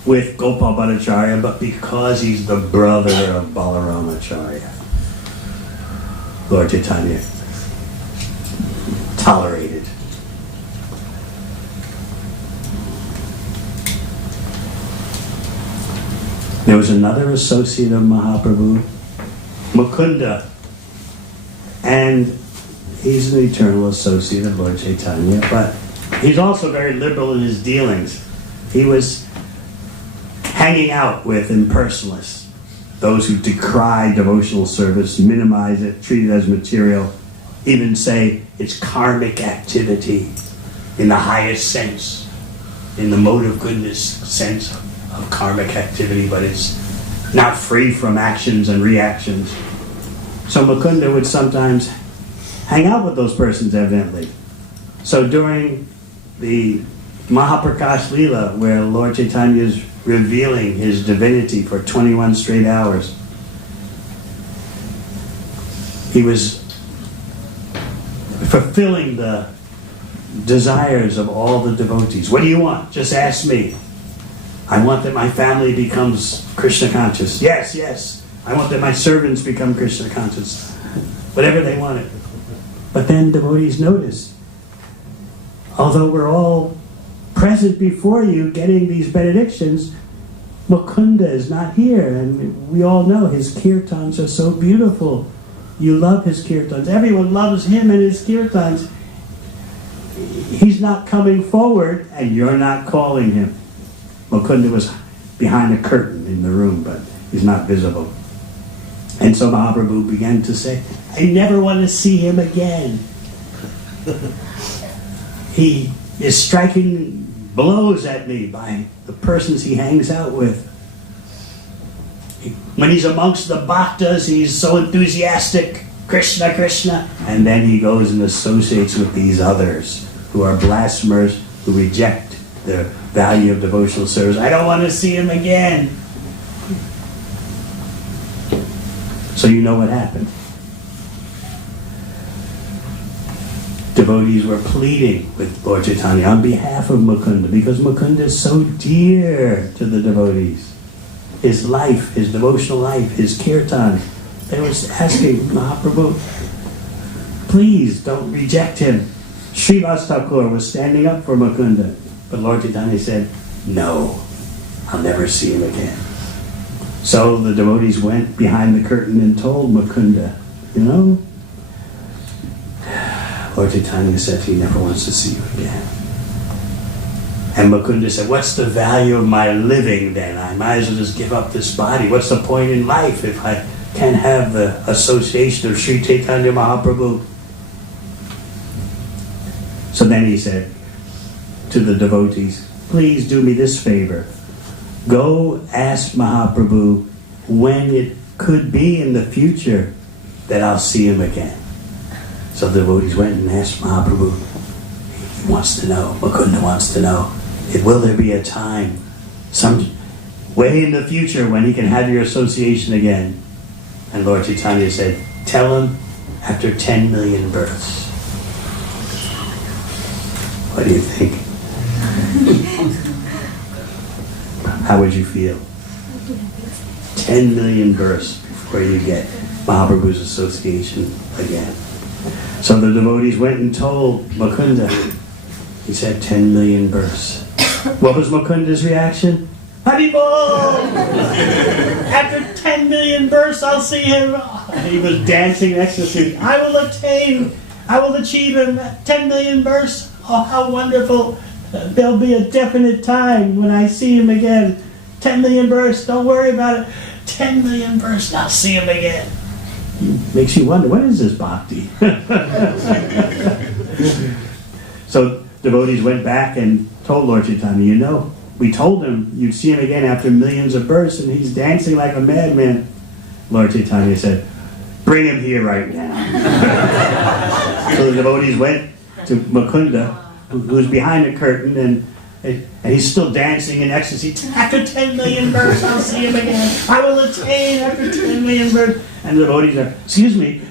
with Gopal Bhattacharya, but because he's the brother of Balaramacharya, Lord Caitanya tolerated. There was another associate of Mahaprabhu, Mukunda, and he's an eternal associate of Lord Caitanya, but he's also very liberal in his dealings. He was hanging out with impersonalists, those who decry devotional service, minimize it, treat it as material, even say it's karmic activity in the highest sense, in the mode of goodness sense of karmic activity, but it's not free from actions and reactions. So Mukunda would sometimes hang out with those persons, evidently. So during the Mahaprakash Lila, where Lord Caitanya is revealing his divinity for 21 straight hours, he was fulfilling the desires of all the devotees. What do you want? Just ask me. I want that my family becomes Krishna conscious. Yes, yes. I want that my servants become Krishna conscious. Whatever they wanted. But then devotees noticed, although we're all present before you getting these benedictions, Mukunda is not here, and we all know his kirtans are so beautiful. You love his kirtans. Everyone loves him and his kirtans. He's not coming forward, and you're not calling him. Mukunda was behind a curtain in the room, but he's not visible. And so Mahaprabhu began to say, I never want to see him again. He is striking blows at me by the persons he hangs out with. When he's amongst the bhaktas, he's so enthusiastic, Krishna, Krishna, and then he goes and associates with these others who are blasphemers, who reject the value of devotional service. I don't want to see him again. So you know what happened. Devotees were pleading with Lord Caitanya on behalf of Mukunda, because Mukunda is so dear to the devotees. His life, his devotional life, his kirtan. They were asking Mahaprabhu, please don't reject him. Srivas Thakur was standing up for Mukunda, but Lord Caitanya said, no, I'll never see him again. So the devotees went behind the curtain and told Mukunda, you know, Lord Caitanya said he never wants to see you again. And Mukunda said, what's the value of my living then? I might as well just give up this body. What's the point in life if I can't have the association of Sri Chaitanya Mahaprabhu? So then he said to the devotees, please do me this favor. Go ask Mahaprabhu when it could be in the future that I'll see him again. So the devotees went and asked Mahaprabhu. He wants to know, Mukunda wants to know, will there be a time, some way in the future when he can have your association again? And Lord Chaitanya said, tell him after 10 million births. What do you think? How would you feel? 10 million births before you get Mahaprabhu's association again. So the devotees went and told Mukunda. He said 10 million births. What was Mukunda's reaction? Haribol! After 10 million births, I'll see him. He was dancing in ecstasy. I will achieve him 10 million births. Oh, how wonderful. There'll be a definite time when I see him again. 10 million births, don't worry about it. 10 million births, I'll see him again. Makes you wonder, what is this bhakti? So devotees went back and told Lord Chaitanya, you know, we told him you'd see him again after millions of births, and he's dancing like a madman. Lord Chaitanya said, bring him here right now. So the devotees went to Mukunda, who's behind the curtain, and he's still dancing in ecstasy. After 10 million births, I'll see him again. I will attain after 10 million births. And the devotees are, excuse me,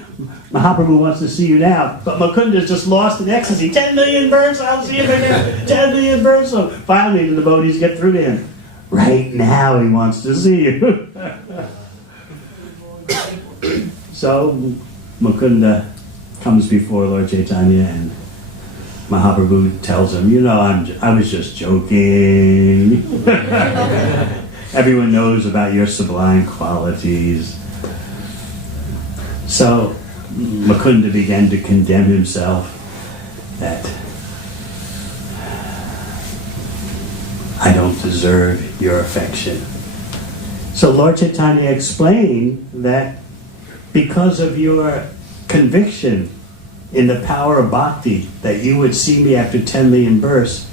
Mahaprabhu wants to see you now, but Mukunda's just lost in ecstasy. 10 million births, I'll see him again. 10 million births. So finally the devotees get through to him. Right now he wants to see you. So Mukunda comes before Lord Chaitanya, and Mahaprabhu tells him, you know, I was just joking. Everyone knows about your sublime qualities. So Mukunda began to condemn himself, that I don't deserve your affection. So Lord Chaitanya explained that because of your conviction in the power of bhakti, that you would see me after 10 million births,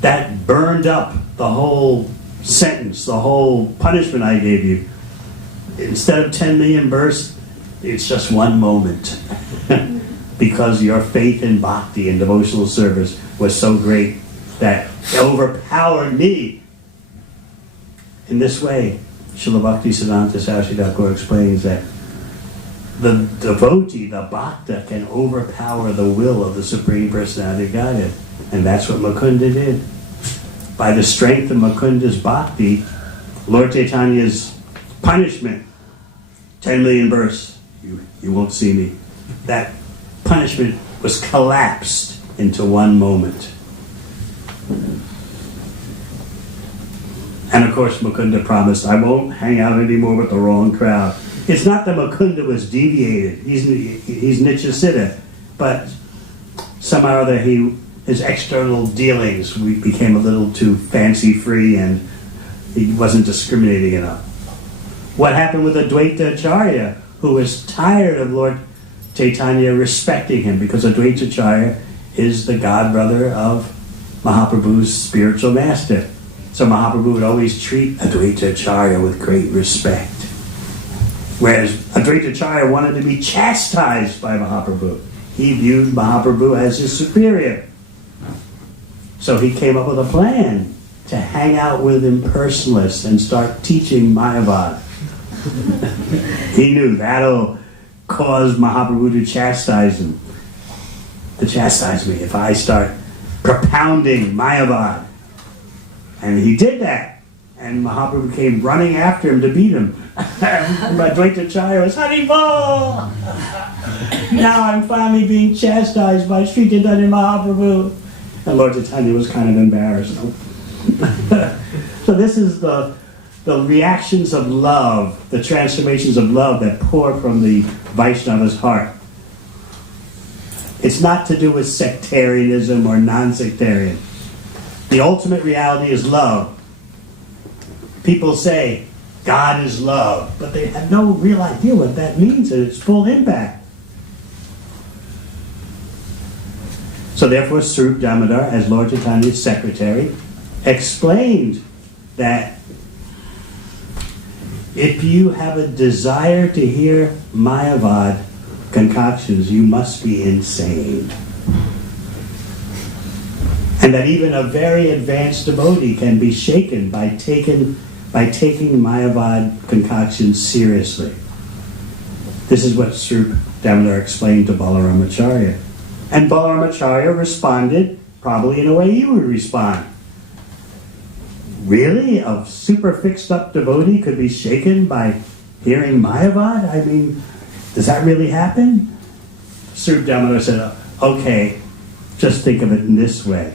that burned up the whole sentence, the whole punishment I gave you. Instead of 10 million births, it's just one moment. Because your faith in bhakti and devotional service was so great that it overpowered me. In this way, Srila Bhaktisiddhanta Saraswati Thakur explains that the devotee, the bhakta, can overpower the will of the Supreme Personality of Godhead. And that's what Mukunda did. By the strength of Mukunda's bhakti, Lord Chaitanya's punishment, 10 million births, you won't see me. That punishment was collapsed into one moment. And of course Mukunda promised, I won't hang out anymore with the wrong crowd. It's not that Mukunda was deviated. He's Nityasiddha, but somehow or other his external dealings became a little too fancy-free, and he wasn't discriminating enough. What happened with Advaita Acharya, who was tired of Lord Chaitanya respecting him, because Advaita Acharya is the godbrother of Mahaprabhu's spiritual master. So Mahaprabhu would always treat Advaita Acharya with great respect. Whereas Advaita Acharya wanted to be chastised by Mahaprabhu. He viewed Mahaprabhu as his superior. So he came up with a plan to hang out with impersonalists and start teaching Mayavada. He knew that'll cause Mahaprabhu to chastise him. To chastise me if I start propounding Mayavada. And he did that. And Mahaprabhu came running after him to beat him. My Dvaitacharya was, Haribol! Now I'm finally being chastised by Sri Chaitanya Mahaprabhu. And Lord Chaitanya was kind of embarrassed. So this is the reactions of love, the transformations of love that pour from the Vaishnava's heart. It's not to do with sectarianism or non-sectarian. The ultimate reality is love. People say, God is love, but they have no real idea what that means and its full impact. So therefore, Swarup Damodar, as Lord Chaitanya's secretary, explained that if you have a desire to hear Mayavad concoctions, you must be insane. And that even a very advanced devotee can be shaken by taking Mayavad concoctions seriously. This is what Swarup Damodar explained to Balaramacharya. And Balaramacharya responded probably in a way you would respond. Really? A super fixed up devotee could be shaken by hearing Mayavad? I mean, does that really happen? Swarup Damodar said, okay, just think of it in this way.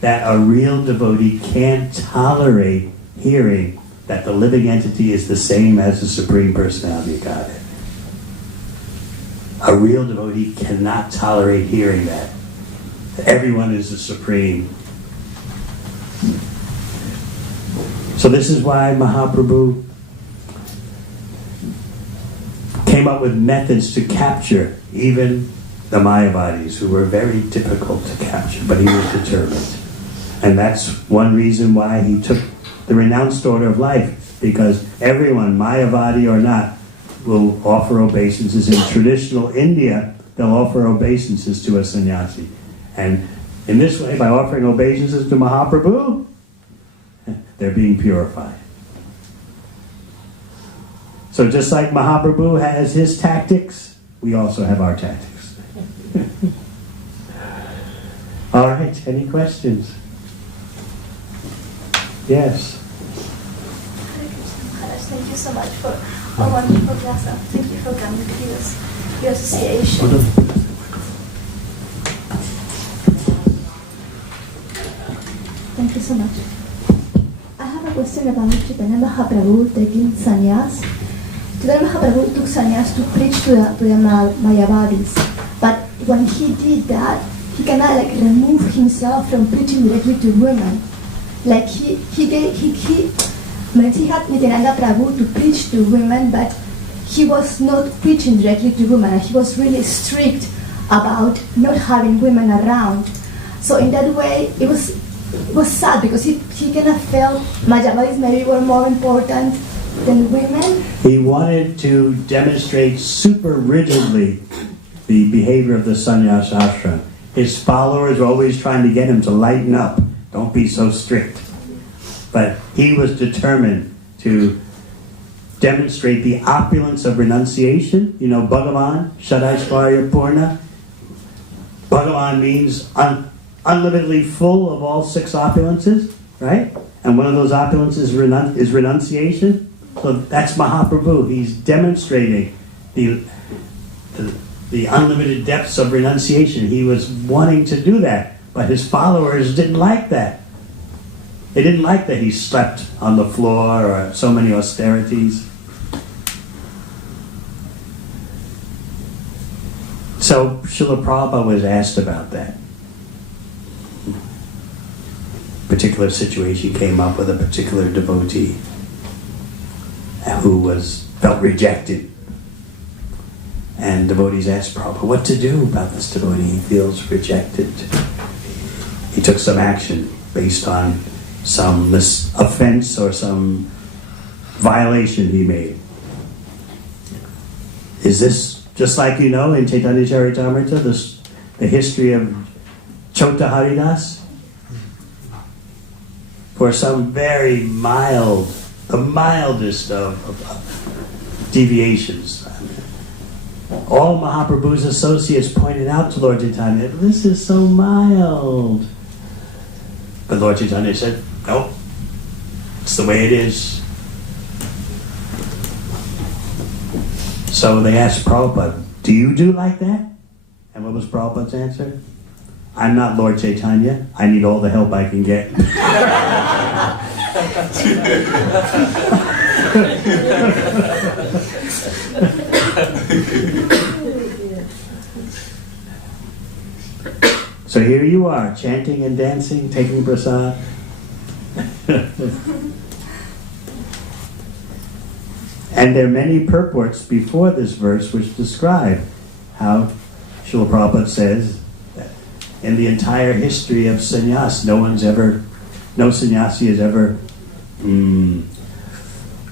That a real devotee can't tolerate hearing that the living entity is the same as the Supreme Personality of Godhead. A real devotee cannot tolerate hearing that. Everyone is the Supreme. So this is why Mahaprabhu came up with methods to capture even the Mayavadis, who were very difficult to capture, but he was determined. And that's one reason why he took the renounced order of life, because everyone, Mayavadi or not, will offer obeisances. In traditional India, they'll offer obeisances to a sannyasi. And in this way, by offering obeisances to Mahaprabhu, they're being purified. So just like Mahaprabhu has his tactics, we also have our tactics. All right, any questions? Yes. Thank you so much for a wonderful class. Thank you for coming to your association. Thank you so much. I have a question about Chaitanya Mahaprabhu taking sannyas. Chaitanya Mahaprabhu took sannyas to preach to the Mayavadis. But when he did that, he cannot remove himself from preaching directly to women. Like he had Nityananda Prabhu to preach to women, but he was not preaching directly to women. He was really strict about not having women around. So in that way, it was sad because he kind of felt Mayavadis maybe were more important than women. He wanted to demonstrate super rigidly the behavior of the sannyas ashram. His followers were always trying to get him to lighten up. Don't be so strict. But he was determined to demonstrate the opulence of renunciation. You know, Bhagavan, Shadaishvarya Purna. Bhagavan means unlimitedly full of all six opulences, right? And one of those opulences is renunciation. So that's Mahaprabhu. He's demonstrating the unlimited depths of renunciation. He was wanting to do that, but his followers didn't like that. They didn't like that he slept on the floor or so many austerities. So Srila Prabhupada was asked about that. A particular situation came up with a particular devotee who felt rejected. And devotees asked Prabhupada what to do about this devotee. He feels rejected. He took some action based on some offense or some violation he made. Is this just like you know in Chaitanya Caritamrta, the history of Chota Haridas? for some very mild, the mildest of deviations. All Mahaprabhu's associates pointed out to Lord Chaitanya, this is so mild. But Lord Chaitanya said, nope, it's the way it is. So they asked Prabhupada, do you do like that? And what was Prabhupada's answer? I'm not Lord Chaitanya. I need all the help I can get. So here you are, chanting and dancing, taking prasad. And there are many purports before this verse which describe how Srila Prabhupada says that in the entire history of sannyas, no sannyasi has ever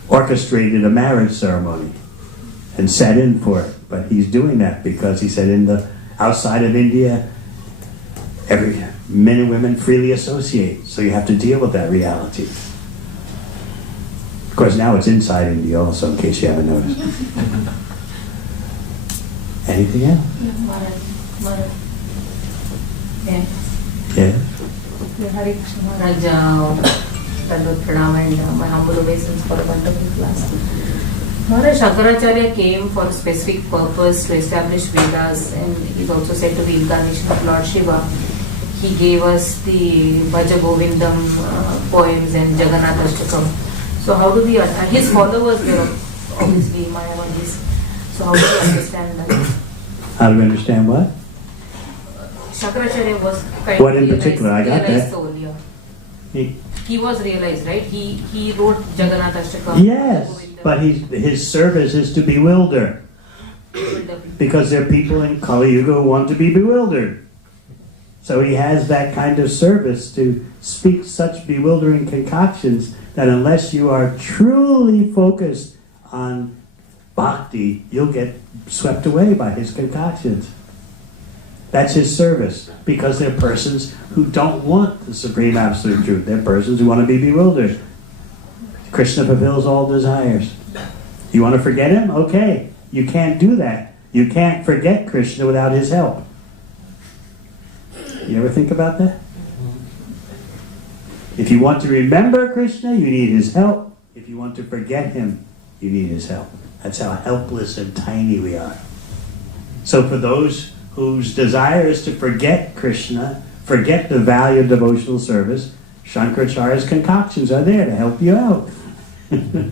orchestrated a marriage ceremony and sat in for it. But he's doing that because he said outside of India, every men and women freely associate. So you have to deal with that reality. Of course, now it's inside India also, in case you haven't noticed. Anything else? Yeah. Hare Krishna Maharaj, Tandoor Pranam and my humble obeisance for a wonderful class. Maharaj, Shankaracharya came for a specific purpose to establish Vedas, and he's also said to be incarnation of Lord Shiva. He gave us the Bhaja Govindam poems and Jagannath Ashtakam. So how do we, his followers were obviously Mayavadis. So how do we understand that? How do we understand what? Shankaracharya was kind What of in particular? I got that. soul, yeah. He was realized, right? He wrote Jagannath Ashtakam. Yes, but his service is to bewilder. Because there are people in Kali Yuga who want to be bewildered. So he has that kind of service to speak such bewildering concoctions that unless you are truly focused on bhakti, you'll get swept away by his concoctions. That's his service, because they're persons who don't want the supreme absolute truth. They're persons who want to be bewildered. Krishna fulfills all desires. You want to forget him? Okay. You can't do that. You can't forget Krishna without his help. You ever think about that? If you want to remember Krishna, you need his help. If you want to forget him, you need his help. That's how helpless and tiny we are. So for those whose desire is to forget Krishna, forget the value of devotional service, Shankaracharya's concoctions are there to help you out. Thank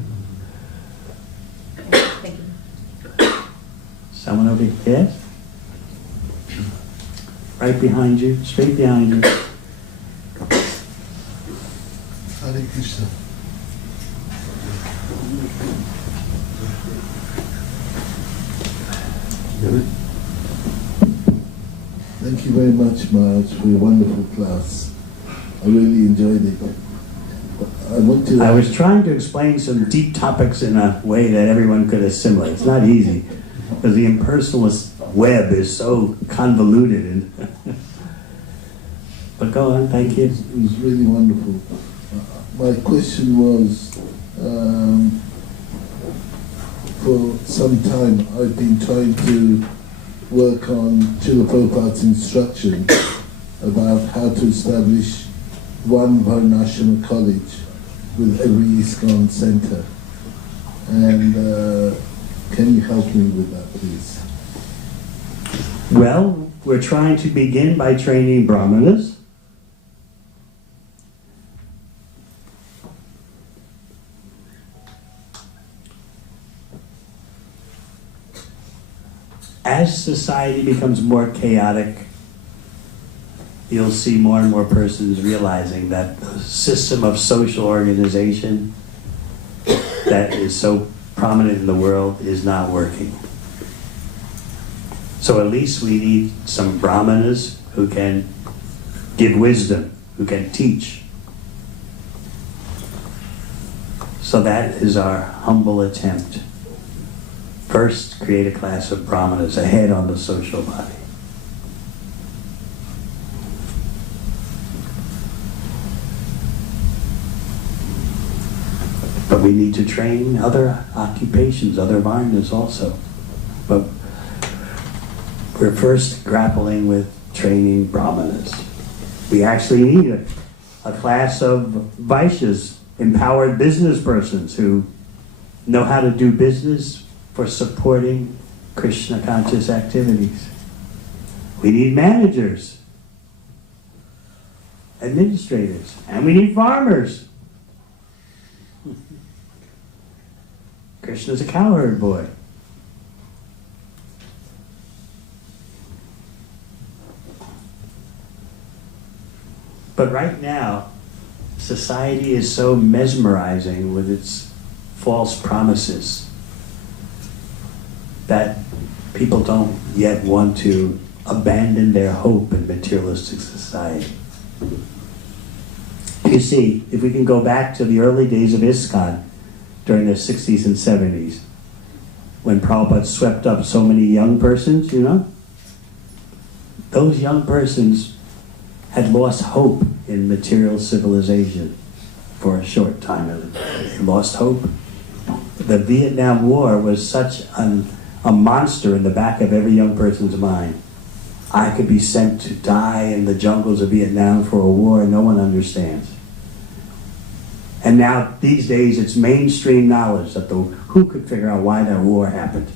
you. Someone over here? Yes? Right behind you, straight behind you. Hare Krishna. Thank you very much, Maharaj, for your wonderful class. I really enjoyed it. I was trying to explain some deep topics in a way that everyone could assimilate. It's not easy, because the impersonalist web is so convoluted. But go on, thank you. It was really wonderful. My question was, for some time I've been trying to work on Srila Prabhupada's instruction about how to establish one Varnashram college with every ISKCON center. And can you help me with that, please? Well, we're trying to begin by training brahmanas. As society becomes more chaotic, you'll see more and more persons realizing that the system of social organization that is so prominent in the world is not working. So at least we need some brahmanas who can give wisdom, who can teach. So that is our humble attempt. First, create a class of brahmanas ahead on the social body. But we need to train other occupations, other varnas also. But we're first grappling with training brahmanas. We actually need a class of vaishyas, empowered business persons who know how to do business for supporting Krishna conscious activities. We need managers, administrators, and we need farmers. Krishna's a cowherd boy. But right now, society is so mesmerizing with its false promises that people don't yet want to abandon their hope in materialistic society. You see, if we can go back to the early days of ISKCON during the 60s and 70s, when Prabhupada swept up so many young persons, you know, those young persons had lost hope in material civilization for a short time. They lost hope. The Vietnam War was such a monster in the back of every young person's mind. I could be sent to die in the jungles of Vietnam for a war no one understands. And now, these days, it's mainstream knowledge that who could figure out why that war happened.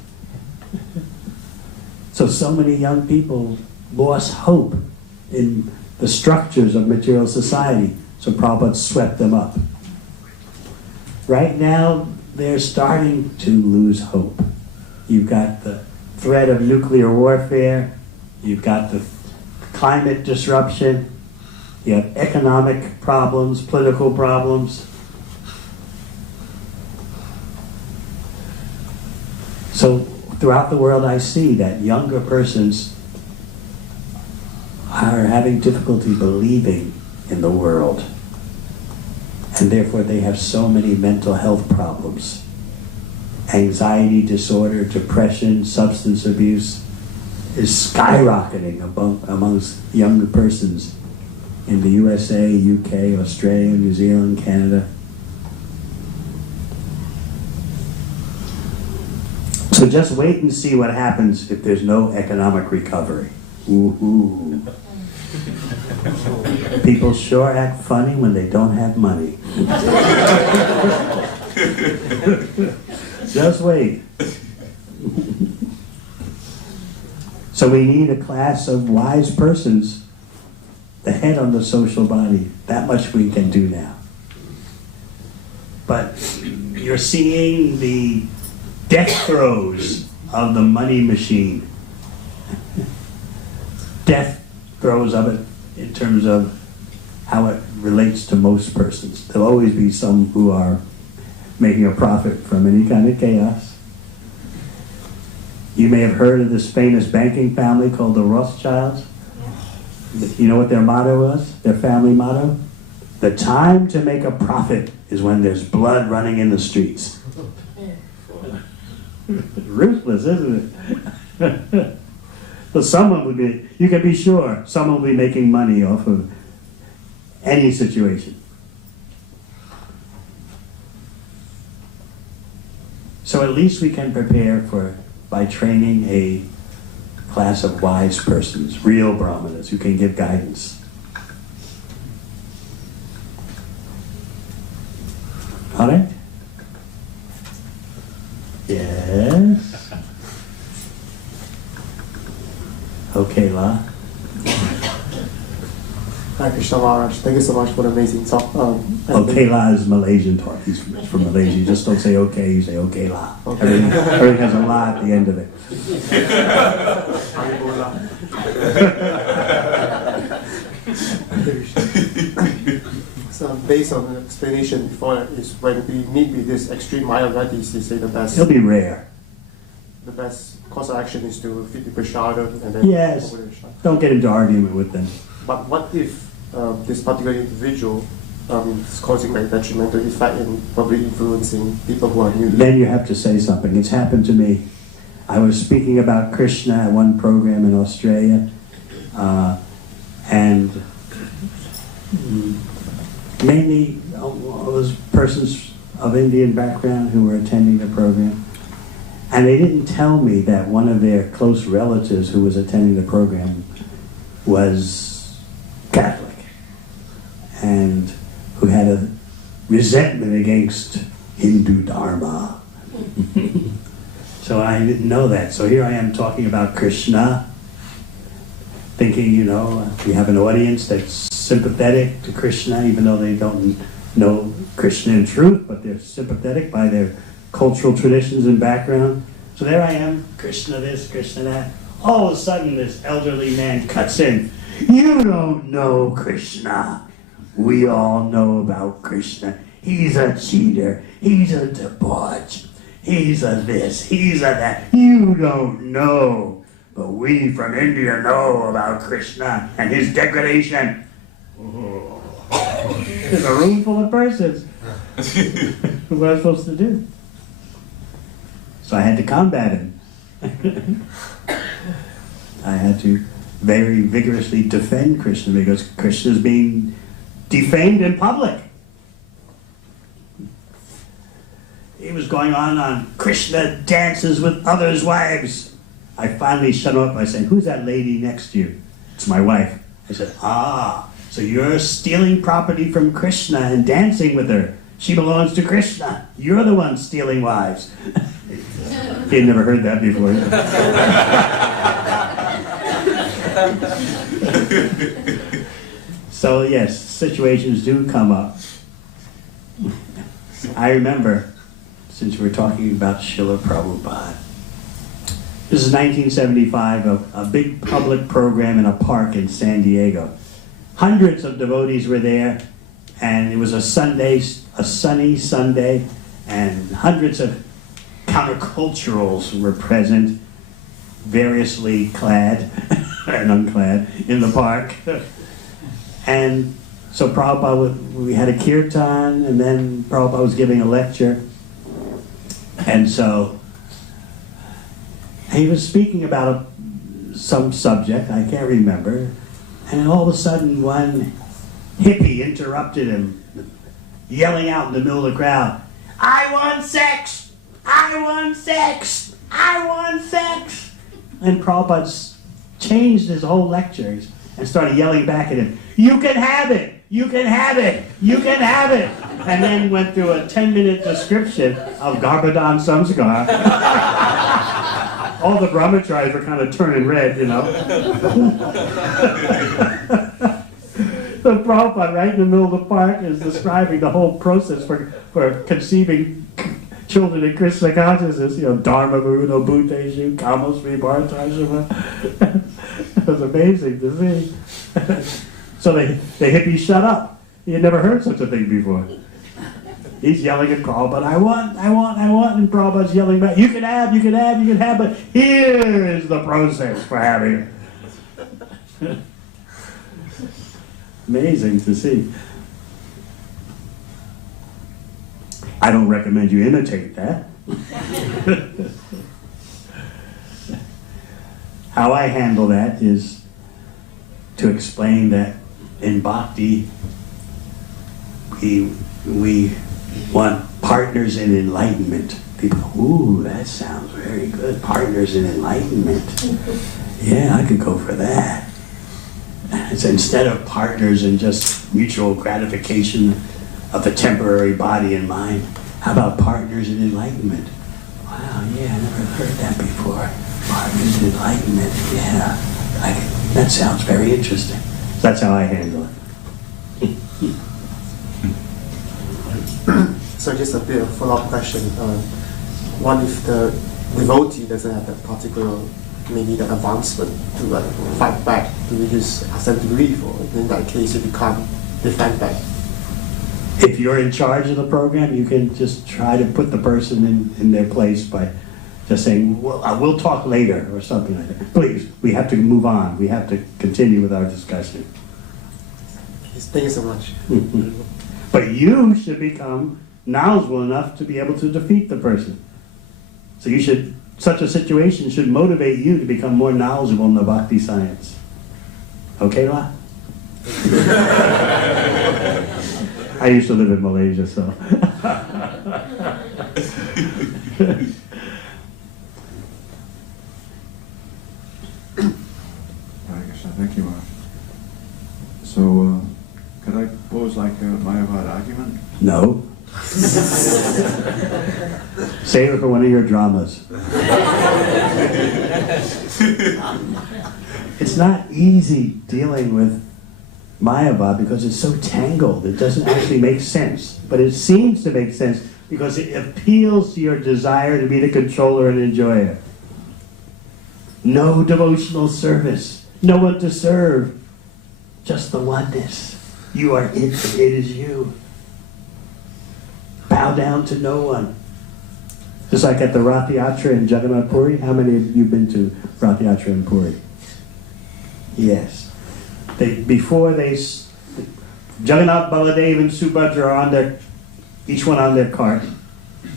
So many young people lost hope in the structures of material society, so Prabhupada swept them up. Right now, they're starting to lose hope. You've got the threat of nuclear warfare, you've got the climate disruption, you have economic problems, political problems. So throughout the world I see that younger persons are having difficulty believing in the world. And therefore they have so many mental health problems. Anxiety disorder, depression, substance abuse is skyrocketing amongst younger persons in the USA, UK, Australia, New Zealand, Canada. So just wait and see what happens if there's no economic recovery. Woo-hoo. People sure act funny when they don't have money. Just wait. So we need a class of wise persons, the head on the social body. That much we can do now. But you're seeing the death throes of the money machine. Death throes of it in terms of how it relates to most persons. There'll always be some who are making a profit from any kind of chaos. You may have heard of this famous banking family called the Rothschilds. You know what their motto was? Their family motto? The time to make a profit is when there's blood running in the streets. Ruthless, isn't it? So someone would be, you can be sure, someone will be making money off of any situation. So at least we can prepare by training a class of wise persons, real brahmanas who can give guidance. All right? Yes? Okay, La. Hi, Krishna Maharaj. Thank you so much for the amazing talk. Okay, La is Malaysian talk. He's from Malaysia. You just don't say okay, you say okay, La. Okay. Everything has a La at the end of it. So based on the explanation before, is when we meet with this extreme Mayavada, you say the best. It'll be rare. The best course of action is to feed the prasada and then Yes. over the prasada. Don't get into argument with them. But what if this particular individual is causing like detrimental effect and probably influencing people who are new? Then you have to say something. It's happened to me. I was speaking about Krishna at one program in Australia, and mainly those persons of Indian background who were attending the program. And they didn't tell me that one of their close relatives who was attending the program was Catholic and who had a resentment against Hindu Dharma. So I didn't know that. So here I am talking about Krishna, thinking, you know, we have an audience that's sympathetic to Krishna, even though they don't know Krishna in truth, but they're sympathetic by their cultural traditions and background. So there I am, Krishna this, Krishna that. All of a sudden this elderly man cuts in. You don't know Krishna. We all know about Krishna. He's a cheater. He's a debauch. He's a this. He's a that. You don't know. But we from India know about Krishna and his degradation. Oh. There's a room full of persons. What was I supposed to do? So I had to combat him. I had to very vigorously defend Krishna because Krishna's being defamed in public. He was going on Krishna dances with others' wives. I finally shut him up by saying, who's that lady next to you? It's my wife. I said, so you're stealing property from Krishna and dancing with her. She belongs to Krishna. You're the one stealing wives. He had never heard that before. So yes, situations do come up. I remember, since we're talking about Srila Prabhupada, this is 1975, a big public program in a park in San Diego. Hundreds of devotees were there, and it was a Sunday, a sunny Sunday, and hundreds of counterculturals were present, variously clad and unclad, in the park. And so Prabhupada, we had a kirtan, and then Prabhupada was giving a lecture. And so he was speaking about some subject, I can't remember, and all of a sudden one hippie interrupted him, yelling out in the middle of the crowd, I want sex! I want sex! I want sex! And Prabhupada changed his whole lecture and started yelling back at him, you can have it! You can have it! You can have it! And then went through a 10-minute description of Garbhadan Samskar. All the brahmacharis were kind of turning red, you know. So Prabhupada, right in the middle of the park, is describing the whole process for conceiving children in Krishna consciousness, you know, Dharma Varuno Bhuteshu, Kamosmi Bhartashama. It was amazing to see. So the hippie shut up. He had never heard such a thing before. He's yelling at Prabhupada, I want, and Prabhupada's yelling back, you can have, you can have, you can have, but here is the process for having it. Amazing to see. I don't recommend you imitate that. How I handle that is to explain that in bhakti, we want partners in enlightenment. People go, ooh, that sounds very good. Partners in enlightenment. Yeah, I could go for that. So instead of partners in just mutual gratification of the temporary body and mind, how about partners in enlightenment? Wow, yeah, I never heard that before. Partners in enlightenment, yeah. That sounds very interesting. So that's how I handle it. So just a bit of follow-up question. What if the devotee doesn't have that particular, maybe the advancement to like fight back? Do we just ask them to leave, or in that case you can't defend back? If you're in charge of the program, you can just try to put the person in their place by just saying, well, we'll talk later, or something like that. Please, we have to move on. We have to continue with our discussion. Thank you so much. But you should become knowledgeable enough to be able to defeat the person. So you should, such a situation should motivate you to become more knowledgeable in the bhakti science. Okay, La? I used to live in Malaysia, so. Hare Krishna, thank you, Maharaj. So, could I pose like a Mayavada argument? No. Save it for one of your dramas. It's not easy dealing with Mayavada because it's so tangled. It doesn't actually make sense. But it seems to make sense because it appeals to your desire to be the controller and enjoyer. No devotional service. No one to serve. Just the oneness. You are it, and it is you. Bow down to no one. Just like at the Rath Yatra in Jagannath Puri. How many of you been to Rath Yatra in Puri? Yes. Jagannath, Baladev, and Subhadra are on their, each one on their cart.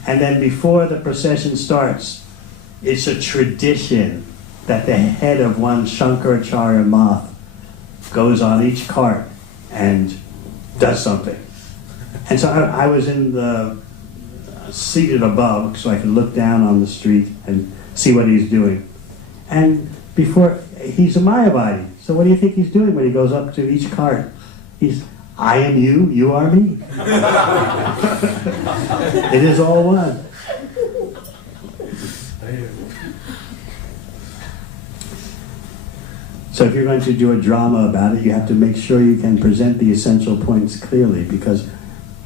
And then before the procession starts, it's a tradition that the head of one Shankaracharya Math goes on each cart and does something. And so I was in the seated above so I could look down on the street and see what he's doing. And before, he's a Mayavadi. So what do you think he's doing when he goes up to each cart? He's, I am you, you are me. It is all one. So if you're going to do a drama about it, you have to make sure you can present the essential points clearly, because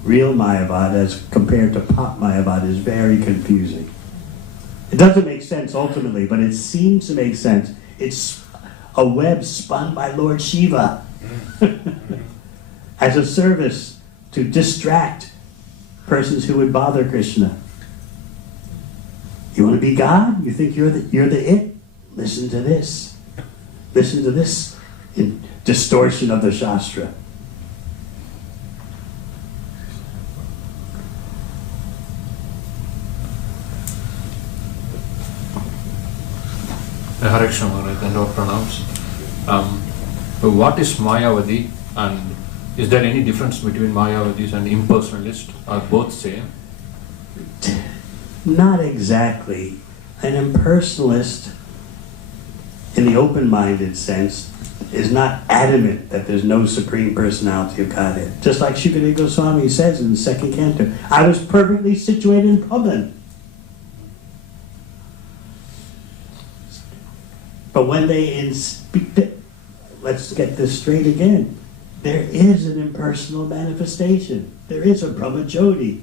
real Mayavada as compared to pop Mayavada is very confusing. It doesn't make sense ultimately, but it seems to make sense. It's a web spun by Lord Shiva as a service to distract persons who would bother Krishna. You want to be God? You think you're the it? Listen to this. Listen to this distortion of the Shastra. Hare Krishna Maharaj and pranams. What is Mayavadi, and is there any difference between Mayavadis and impersonalists? Are both same? Not exactly. An impersonalist, in the open-minded sense, is not adamant that there's no Supreme Personality of Godhead. Just like Shukadeva Goswami says in the second canto, I was perfectly situated in Brahman. But when they let's get this straight again, there is an impersonal manifestation. There is a Brahma Jyoti.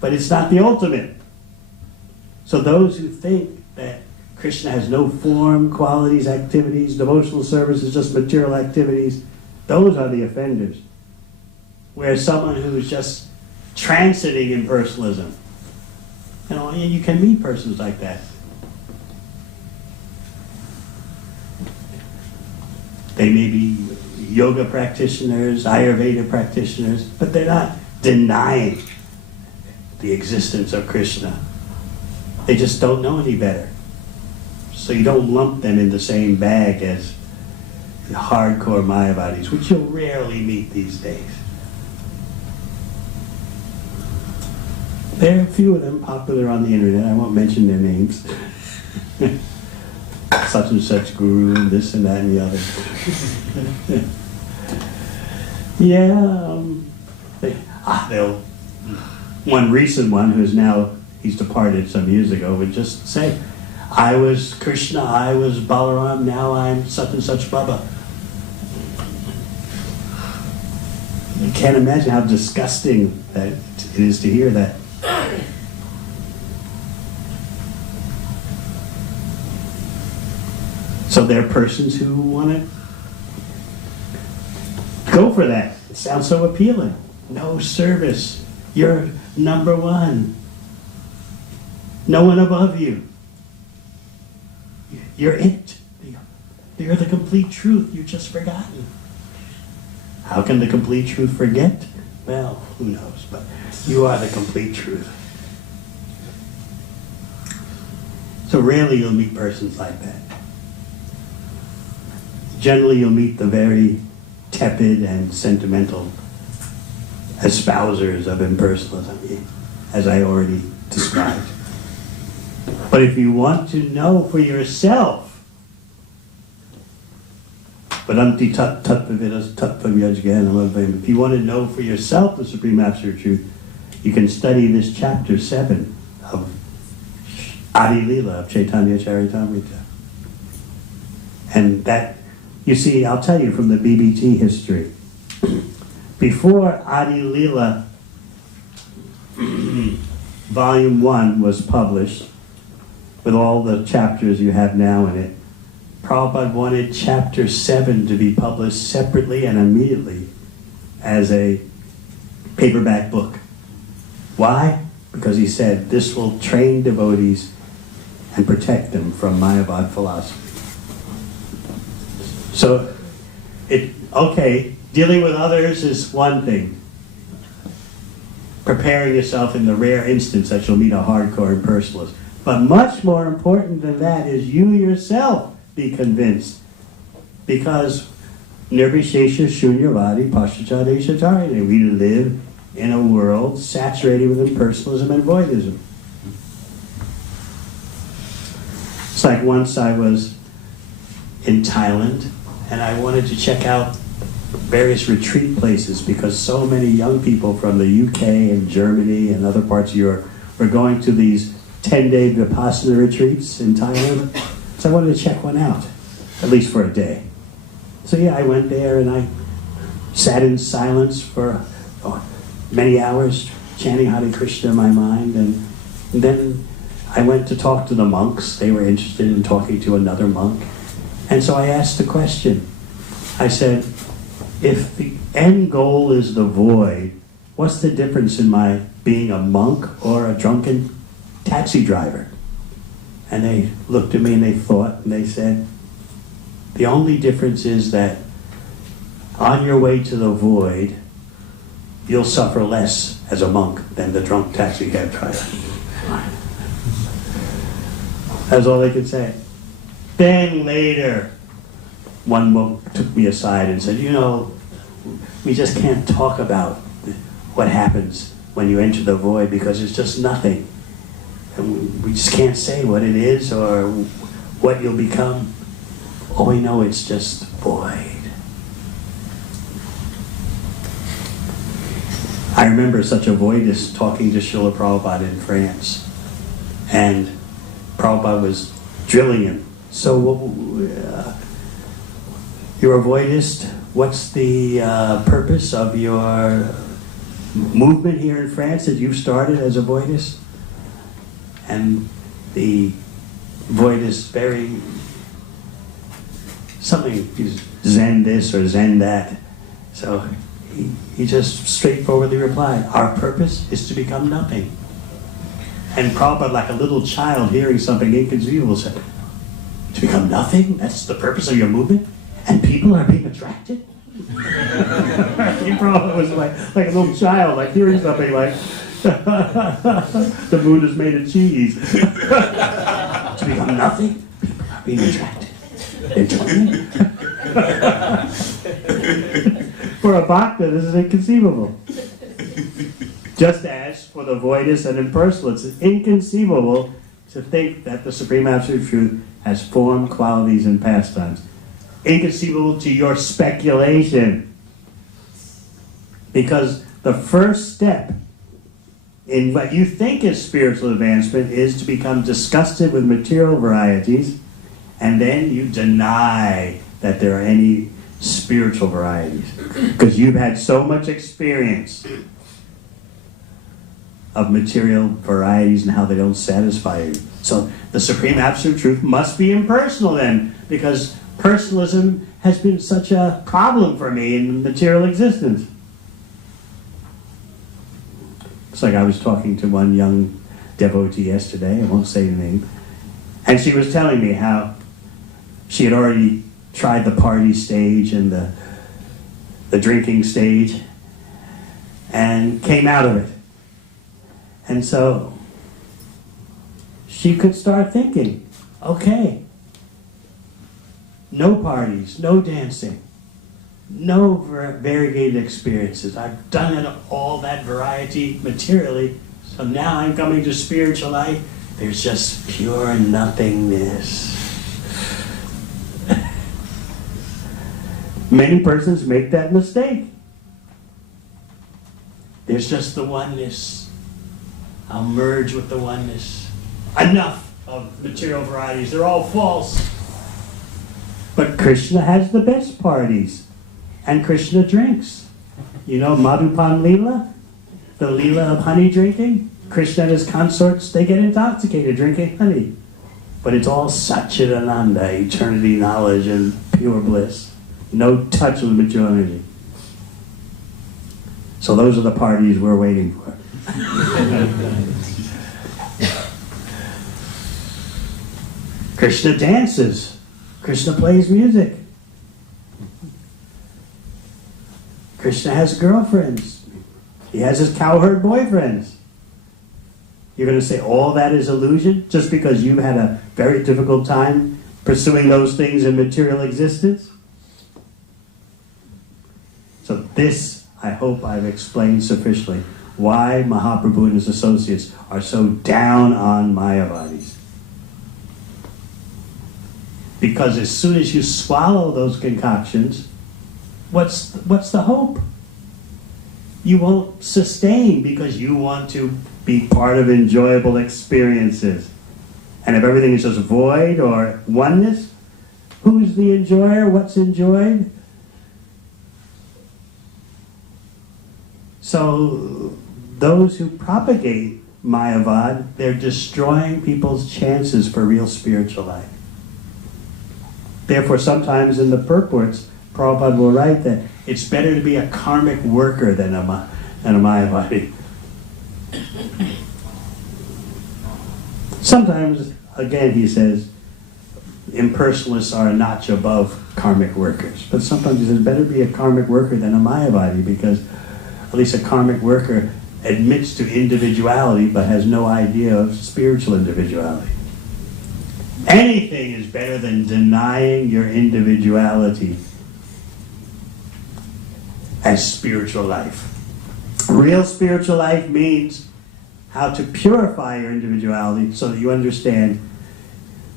But it's not the ultimate. So those who think that Krishna has no form, qualities, activities, devotional service is just material activities, those are the offenders. Whereas someone who is just transiting impersonalism, you can meet persons like that. They may be yoga practitioners, Ayurveda practitioners, but they're not denying the existence of Krishna. They just don't know any better. So you don't lump them in the same bag as the hardcore Mayavadis, which you'll rarely meet these days. There are a few of them popular on the internet. I won't mention their names. Such and such guru, and this and that and the other. One recent one who's now, he's departed some years ago, would just say, I was Krishna, I was Balaram, now I'm such and such Baba. You can't imagine how disgusting that it is to hear that. So there are persons who want to go for that. It sounds so appealing. No service. You're number one. No one above you. You're it. You're the complete truth. You're just forgotten. How can the complete truth forget? Well, who knows, but you are the complete truth. So rarely you'll meet persons like that. Generally you'll meet the very tepid and sentimental espousers of impersonalism, as I already described. But if you want to know for yourself, if you want to know for yourself the Supreme Absolute Truth, you can study this chapter 7 of Adi Lila of Caitanya Caritamrta. And that, you see, I'll tell you from the BBT history. Before Adi Lila Volume 1 was published, with all the chapters you have now in it, Prabhupada wanted chapter 7 to be published separately and immediately as a paperback book. Why? Because he said this will train devotees and protect them from Mayavada philosophy. So, dealing with others is one thing. Preparing yourself in the rare instance that you'll meet a hardcore impersonalist. But much more important than that is you yourself be convinced. Because Nirvishesha Shunyavadi Paschachadesha Tarine, we live in a world saturated with impersonalism and voidism. It's like once I was in Thailand and I wanted to check out various retreat places because so many young people from the UK and Germany and other parts of Europe were going to these 10-day Vipassana retreats in Thailand. So I wanted to check one out, at least for a day. So yeah, I went there and I sat in silence for many hours, chanting Hare Krishna in my mind, and then I went to talk to the monks. They were interested in talking to another monk. And so I asked the question. I said, if the end goal is the void, what's the difference in my being a monk or a drunken taxi driver? And they looked at me and they thought, and they said, the only difference is that on your way to the void, you'll suffer less as a monk than the drunk taxi cab driver. That's all they could say. Then later, one monk took me aside and said, you know, we just can't talk about what happens when you enter the void because it's just nothing. And we just can't say what it is or what you'll become. All we know, it's just void. I remember such a voidist talking to Srila Prabhupada in France. And Prabhupada was drilling him. So, you're a voidist. What's the purpose of your movement here in France that you've started as a voidist? And the voidist something, Zen this or Zen that. So he just straightforwardly replied, our purpose is to become nothing. And Prabhupada, like a little child hearing something inconceivable, said, to become nothing? That's the purpose of your movement? And people are being attracted? Prabhupada was like a little child, like hearing something like, the moon is made of cheese. To become nothing? People are being attracted. Enjoying it? For a bhakta, this is inconceivable. Just as for the voidist and impersonalists, it's inconceivable to think that the Supreme Absolute Truth has form, qualities, and pastimes. Inconceivable to your speculation. Because the first step in what you think is spiritual advancement is to become disgusted with material varieties, and then you deny that there are any spiritual varieties. Because you've had so much experience of material varieties and how they don't satisfy you. So the Supreme Absolute Truth must be impersonal then, because personalism has been such a problem for me in material existence. It's like I was talking to one young devotee yesterday, I won't say the name, and she was telling me how she had already tried the party stage and the drinking stage and came out of it. And so she could start thinking, okay, no parties, no dancing, no variegated experiences. I've done it, all that variety materially, so now I'm coming to spiritual life, There's just pure nothingness. Many persons make that mistake. There's just the oneness. I'll merge with the oneness. Enough of material varieties. They're all false. But Krishna has the best parties. And Krishna drinks. You know Madhupan Lila? The Lila of honey drinking? Krishna and his consorts, they get intoxicated drinking honey. But it's all Satchidananda, eternity knowledge and pure bliss. No touch with material energy. So those are the parties we're waiting for. Krishna dances. Krishna plays music. Krishna has girlfriends. He has his cowherd boyfriends. You're going to say all that is illusion just because you've had a very difficult time pursuing those things in material existence? So this, I hope I've explained sufficiently, why Mahaprabhu and his associates are so down on Mayavadis. Because as soon as you swallow those concoctions, what's the hope? You won't sustain because you want to be part of enjoyable experiences. And if everything is just void or oneness, who's the enjoyer? What's enjoyed? So those who propagate Mayavad, they're destroying people's chances for real spiritual life. Therefore, sometimes in the purports, Prabhupada will write that it's better to be a karmic worker than a Mayavadi. Sometimes, again, he says, impersonalists are a notch above karmic workers. But sometimes he says, better be a karmic worker than a Mayavadi, because at least a karmic worker admits to individuality but has no idea of spiritual individuality. Anything is better than denying your individuality as spiritual life. Real spiritual life means how to purify your individuality so that you understand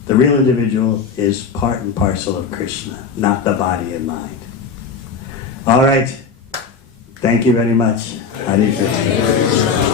the real individual is part and parcel of Krishna, not the body and mind. All right. Thank you very much. Hare Krishna.